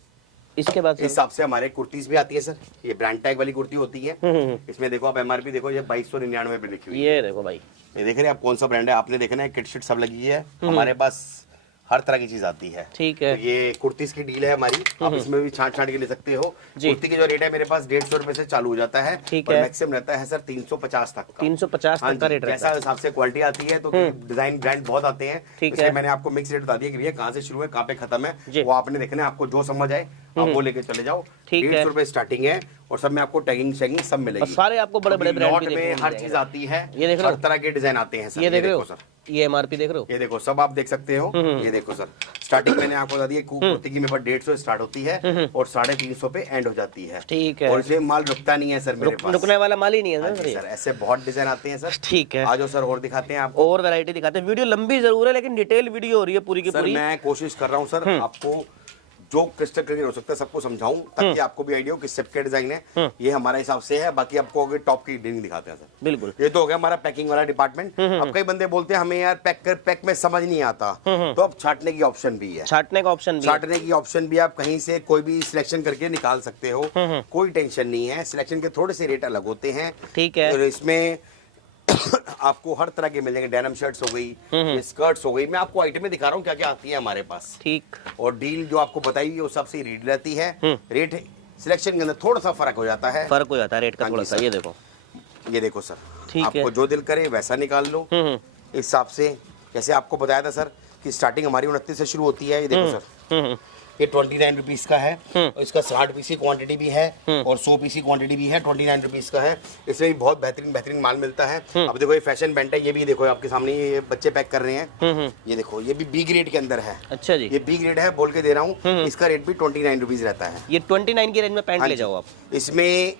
इसके बाद इस हिसाब से हमारे कुर्तीज भी आती है सर। ये ब्रांड टैग वाली कुर्ती होती है। इसमें देखो आप एमआरपी देखो, ये 2299 पे लिखी हुई है। ये देखो भाई, ये देख रहे हैं आप कौन सा ब्रांड है, आपने देखना है। किट शिट सब लगी है हमारे पास, हर तरह की चीज आती है। ठीक है, तो ये कुर्तीज की डील है हमारी। आप इसमें भी छांट छांट के ले सकते हो। कुर्ती की जो रेट है मेरे पास 150 रुपए से चालू हो जाता है। ठीक और है, मैक्सिमम रहता है सर 350 तक का। 350 हाँ तक का जी, रेट रहता जैसा है। हिसाब से क्वालिटी आती है तो डिजाइन ब्रांड बहुत आते हैं। ठीक इसलिए है, मैंने आपको मिक्स रेट बता दिया कि भैया कहाँ से शुरू है कहाँ पे खत्म जी। है। वो आपने देखना है, आपको जो समझ आए आप वो लेके चले जाओ। ठीक है, 150 रुपए स्टार्टिंग है और सब में आपको टैगिंग शैगिंग सब और मिलेगी। सारे आपको बड़े बड़े ब्रांड लॉट भी देखने में को हर मिल चीज जाएंगे। आती है। ये देख रहे हर हो, तरह के डिजाइन आते हैं सर। ये देख रहे हो सर, ये एमआरपी देख रहे हो, ये देखो सब आप देख सकते हो। ये देखो सर, स्टार्टिंग मैंने आपको बता दिया कुर्ती की मेरे पास 150 स्टार्ट होती है और 350 पे एंड हो जाती है। ठीक है, और इसमें माल रुकता नहीं है सर मेरे पास। रुकने वाला माल ही नहीं है हाँ सर जी ये। सर, ऐसे बहुत डिजाइन आते हैं सर। ठीक है, आ जाओ सर और दिखाते हैं आपको। और वैरायटी दिखाते हैं। वीडियो लंबी जरूर है लेकिन डिटेल वीडियो हो रही है पूरी की सर पूरी। मैं कोशिश कर रहा हूँ सर आपको जो क्रिस्टल क्लियर हो सकता है सबको समझाऊं, ताकि आपको भी आइडिया हो किस सबके डिजाइन है। ये हमारे हिसाब से है। बाकी आपको अगर टॉप की डिजाइन दिखाते हैं सर। बिल्कुल, ये तो हो गया हमारा पैकिंग वाला डिपार्टमेंट। अब कई बंदे बोलते हैं हमें यार पैक में समझ नहीं आता, तो अब छाटने की ऑप्शन भी है। छाटने का ऑप्शन भी है। छाटने की ऑप्शन भी आप कहीं से कोई भी सिलेक्शन करके निकाल सकते हो। कोई टेंशन नहीं है। सिलेक्शन के थोड़े से रेट अलग होते हैं। ठीक है, और इसमें आपको हर तरह के मिल जाएंगे। डेनिम शर्ट्स हो गई, स्कर्ट्स हो गई। मैं आपको आइटम दिखा रहा हूँ क्या क्या आती है हमारे पास। ठीक, और डील जो आपको बताई हुई है उस सबसे रीड रहती है। रेट सिलेक्शन के अंदर थोड़ा सा फर्क हो जाता है। फर्क हो जाता है रेट का हाँ थोड़ा जी सा। सर। ये देखो, ये देखो सर, ठीक है, आपको जो दिल करे वैसा निकाल लो। इस हिसाब से जैसे आपको बताया था सर कि स्टार्टिंग हमारी 29 से शुरू होती है। ये देखो सर, ये 29 रुपीज का है। और इसका 60 पीस की क्वांटिटी भी है और 100 पीस की क्वांटिटी भी है। 29 रुपीज का है। इसमें भी बहुत बेहतरीन माल मिलता है। अब देखो ये फैशन बेल्ट है, ये भी देखो आपके सामने ये बच्चे पैक कर रहे हैं। ये देखो ये भी बी ग्रेड के अंदर है। अच्छा जी, ये बी ग्रेड है, बोल के दे रहा हूँ। इसका रेट भी 29 रुपीज रहता है। ये 29 की रेंज में पैंट हाँ ले जी। जाओ आप। इसमें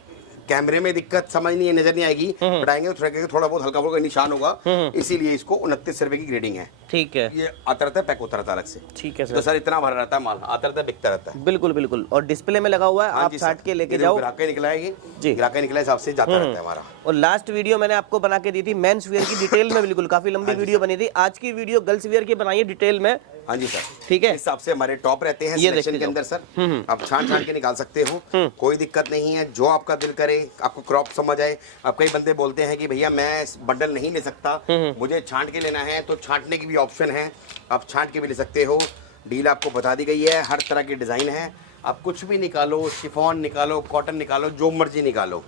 कैमरे में दिक्कत समझ नहीं है, नजर नहीं आएगी, बढ़ाएंगे तो थोड़ा बहुत हल्का फुल्का निशान होगा। इसीलिए इसको 29 रुपए की ग्रेडिंग है। ठीक है, ये आता रहता है, पैक होता रहता है अलग से। ठीक है तो सर, सर इतना भरा रहता है माल, आता रहता है, बिकता रहता है। बिल्कुल बिल्कुल। और डिस्प्ले में लगा हुआ है, हाँ आप जी छाट सर, के लेके ये जो जाओ ग्राहक निकला है ये जी। ग्राहक निकला हिसाब से जाता रहता है हमारा। और लास्ट वीडियो मैंने आपको बना के दी थी मेंस वियर की डिटेल में, बिल्कुल काफी लंबी वीडियो बनी थी। आज की वीडियो गर्ल्स वियर की बनाई है डिटेल में। हाँ जी सर, ठीक है, इस हिसाब से हमारे टॉप रहते हैं ये सिलेक्शन देखते के जाओ। अंदर सर। आप छान छान के निकाल सकते हो, कोई दिक्कत नहीं है। जो आपका दिल करे, आपको क्रॉप समझ आए। अब कई बंदे बोलते हैं कि भैया मैं बंडल नहीं ले सकता, मुझे छांट के लेना है, तो छांटने की भी ऑप्शन है। आप छांट के भी ले सकते हो। डील आपको बता दी गई है, हर तरह की डिजाइन है। आप कुछ भी निकालो, शिफॉन निकालो, कॉटन निकालो, जो मर्जी निकालो,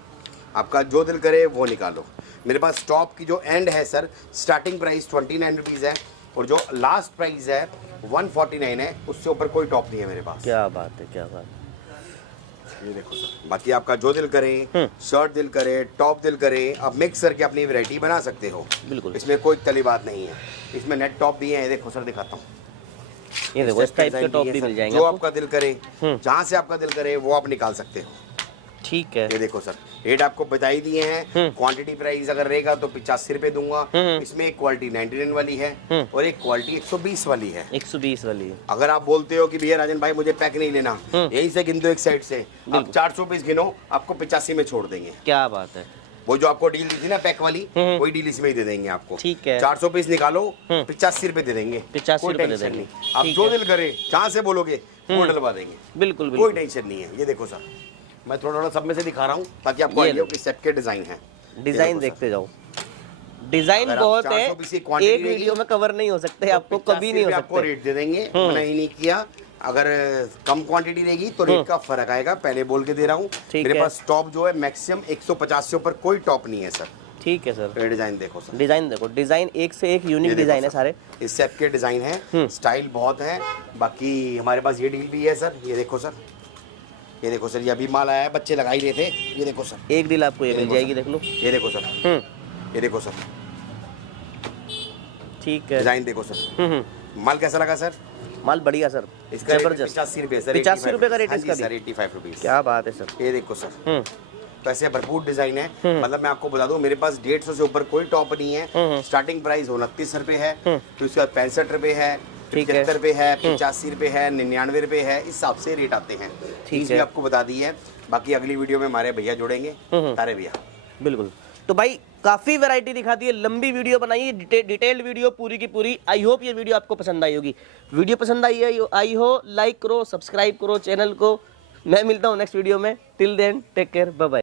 आपका जो दिल करे वो निकालो। मेरे पास टॉप की जो एंड है सर, स्टार्टिंग प्राइस 29 रुपीज़ है और जो लास्ट प्राइस है 149 है। उससे ऊपर कोई टॉप नहीं है मेरे पास। क्या बात है, क्या बात है। ये देखो सर, बाकी आपका जो दिल करे, शर्ट दिल करे, टॉप दिल करे, आप मिक्स करके अपनी वैरायटी बना सकते हो। बिल्कुल, इसमें कोई तली बात नहीं है। इसमें नेट टॉप भी है। ये देखो सर, दिखाता हूँ। ये देखो इस टाइप के टॉप भी मिल जाएंगे जो आपको। आपका दिल करे, जहाँ से आपका दिल करे वो आप निकाल सकते हो। ठीक है, ये देखो सर, रेट आपको बता ही दिए हैं। क्वांटिटी प्राइस अगर रहेगा तो 85 रुपए दूंगा। इसमें एक क्वालिटी 99 वाली है और एक क्वालिटी 120 वाली है। 120 वाली। अगर आप बोलते हो कि भैया राजन भाई मुझे पैक नहीं लेना, यहीं से गिन दो एक साइड से, आप 400 पीस गिनो, आपको 85 में छोड़ देंगे। क्या बात है। वो जो आपको डील दी थी ना पैक वाली, वही डील इसमें ही दे देंगे आपको। ठीक है, 400 पीस निकालो, 85 रुपए दे देंगे। 85 कोई रुपए दे टेंशन देंगे। नहीं। आप ठीक जो है। दिल करे, जहाँ से बोलोगे वो डलवा देंगे। बिल्कुल कोई बिल्कुल, टेंशन नहीं है। ये देखो सर, मैं थोड़ा थोड़ा सब में से दिखा रहा हूँ ताकि आपको आइडिया हो कि सब के डिजाइन है। डिजाइन देखते जाओ। डिजाइन अगर आप बहुत है, 400 पीस की क्वांटिटी एक वीडियो में कवर नहीं हो सकते, आपको कभी नहीं हो आपको सकते। रेट दे देंगे, मना ही नहीं किया। अगर कम क्वांटिटी रहेगी तो रेट का फर्क आएगा, पहले बोल के दे रहा हूँ। ठीक मेरे है। पास टॉप जो है मैक्सिमम 150 से ऊपर कोई टॉप नहीं है सर। ठीक है सर। ये डिजाइन देखो सर, डिजाइन देखो, डिजाइन एक से एक यूनिक डिजाइन है सारे। इस सेट के डिजाइन है, स्टाइल बहुत है। बाकी हमारे पास ये डील भी है सर, ये देखो सर, ये देखो सर, ये अभी माल आया है, बच्चे लगा ही रहे थे। ये देखो सर, एक डील आपको ये मिल जाएगी, देख लो। ये देखो सर, ये देखो सर, ठीक है। डिजाइन देखो सर। माल कैसा लगा सर? माल बढ़िया सर, इसका जबरदस्त। 85 रुपये सर, 85 रुपये का रेट है इसका भी। Sir 85 rupees. क्या बात है सर। ये देखो सर, तो ऐसे भरपूर डिजाइन है। मतलब मैं आपको बता दूं, मेरे पास 150 से ऊपर कोई टॉप नहीं है। स्टार्टिंग प्राइस 29 रुपए है, फिर उसके बाद 65 रुपए है, 75 रुपए है, 85 रुपए है, 99 रुपए है, इस हिसाब से रेट आते हैं। ठीक है, है, आपको बता दी है। बाकी अगली वीडियो में हमारे भैया जुड़ेंगे, तारे भैया। बिल्कुल। तो भाई काफी वैरायटी दिखा दी है, लंबी वीडियो बनाई है, डिटेल्ड वीडियो पूरी की पूरी। आई होप ये वीडियो आपको पसंद आई होगी। वीडियो पसंद आई हो लाइक करो, सब्सक्राइब करो चैनल को। मैं मिलता हूँ नेक्स्ट वीडियो में। Till then take care, bye bye.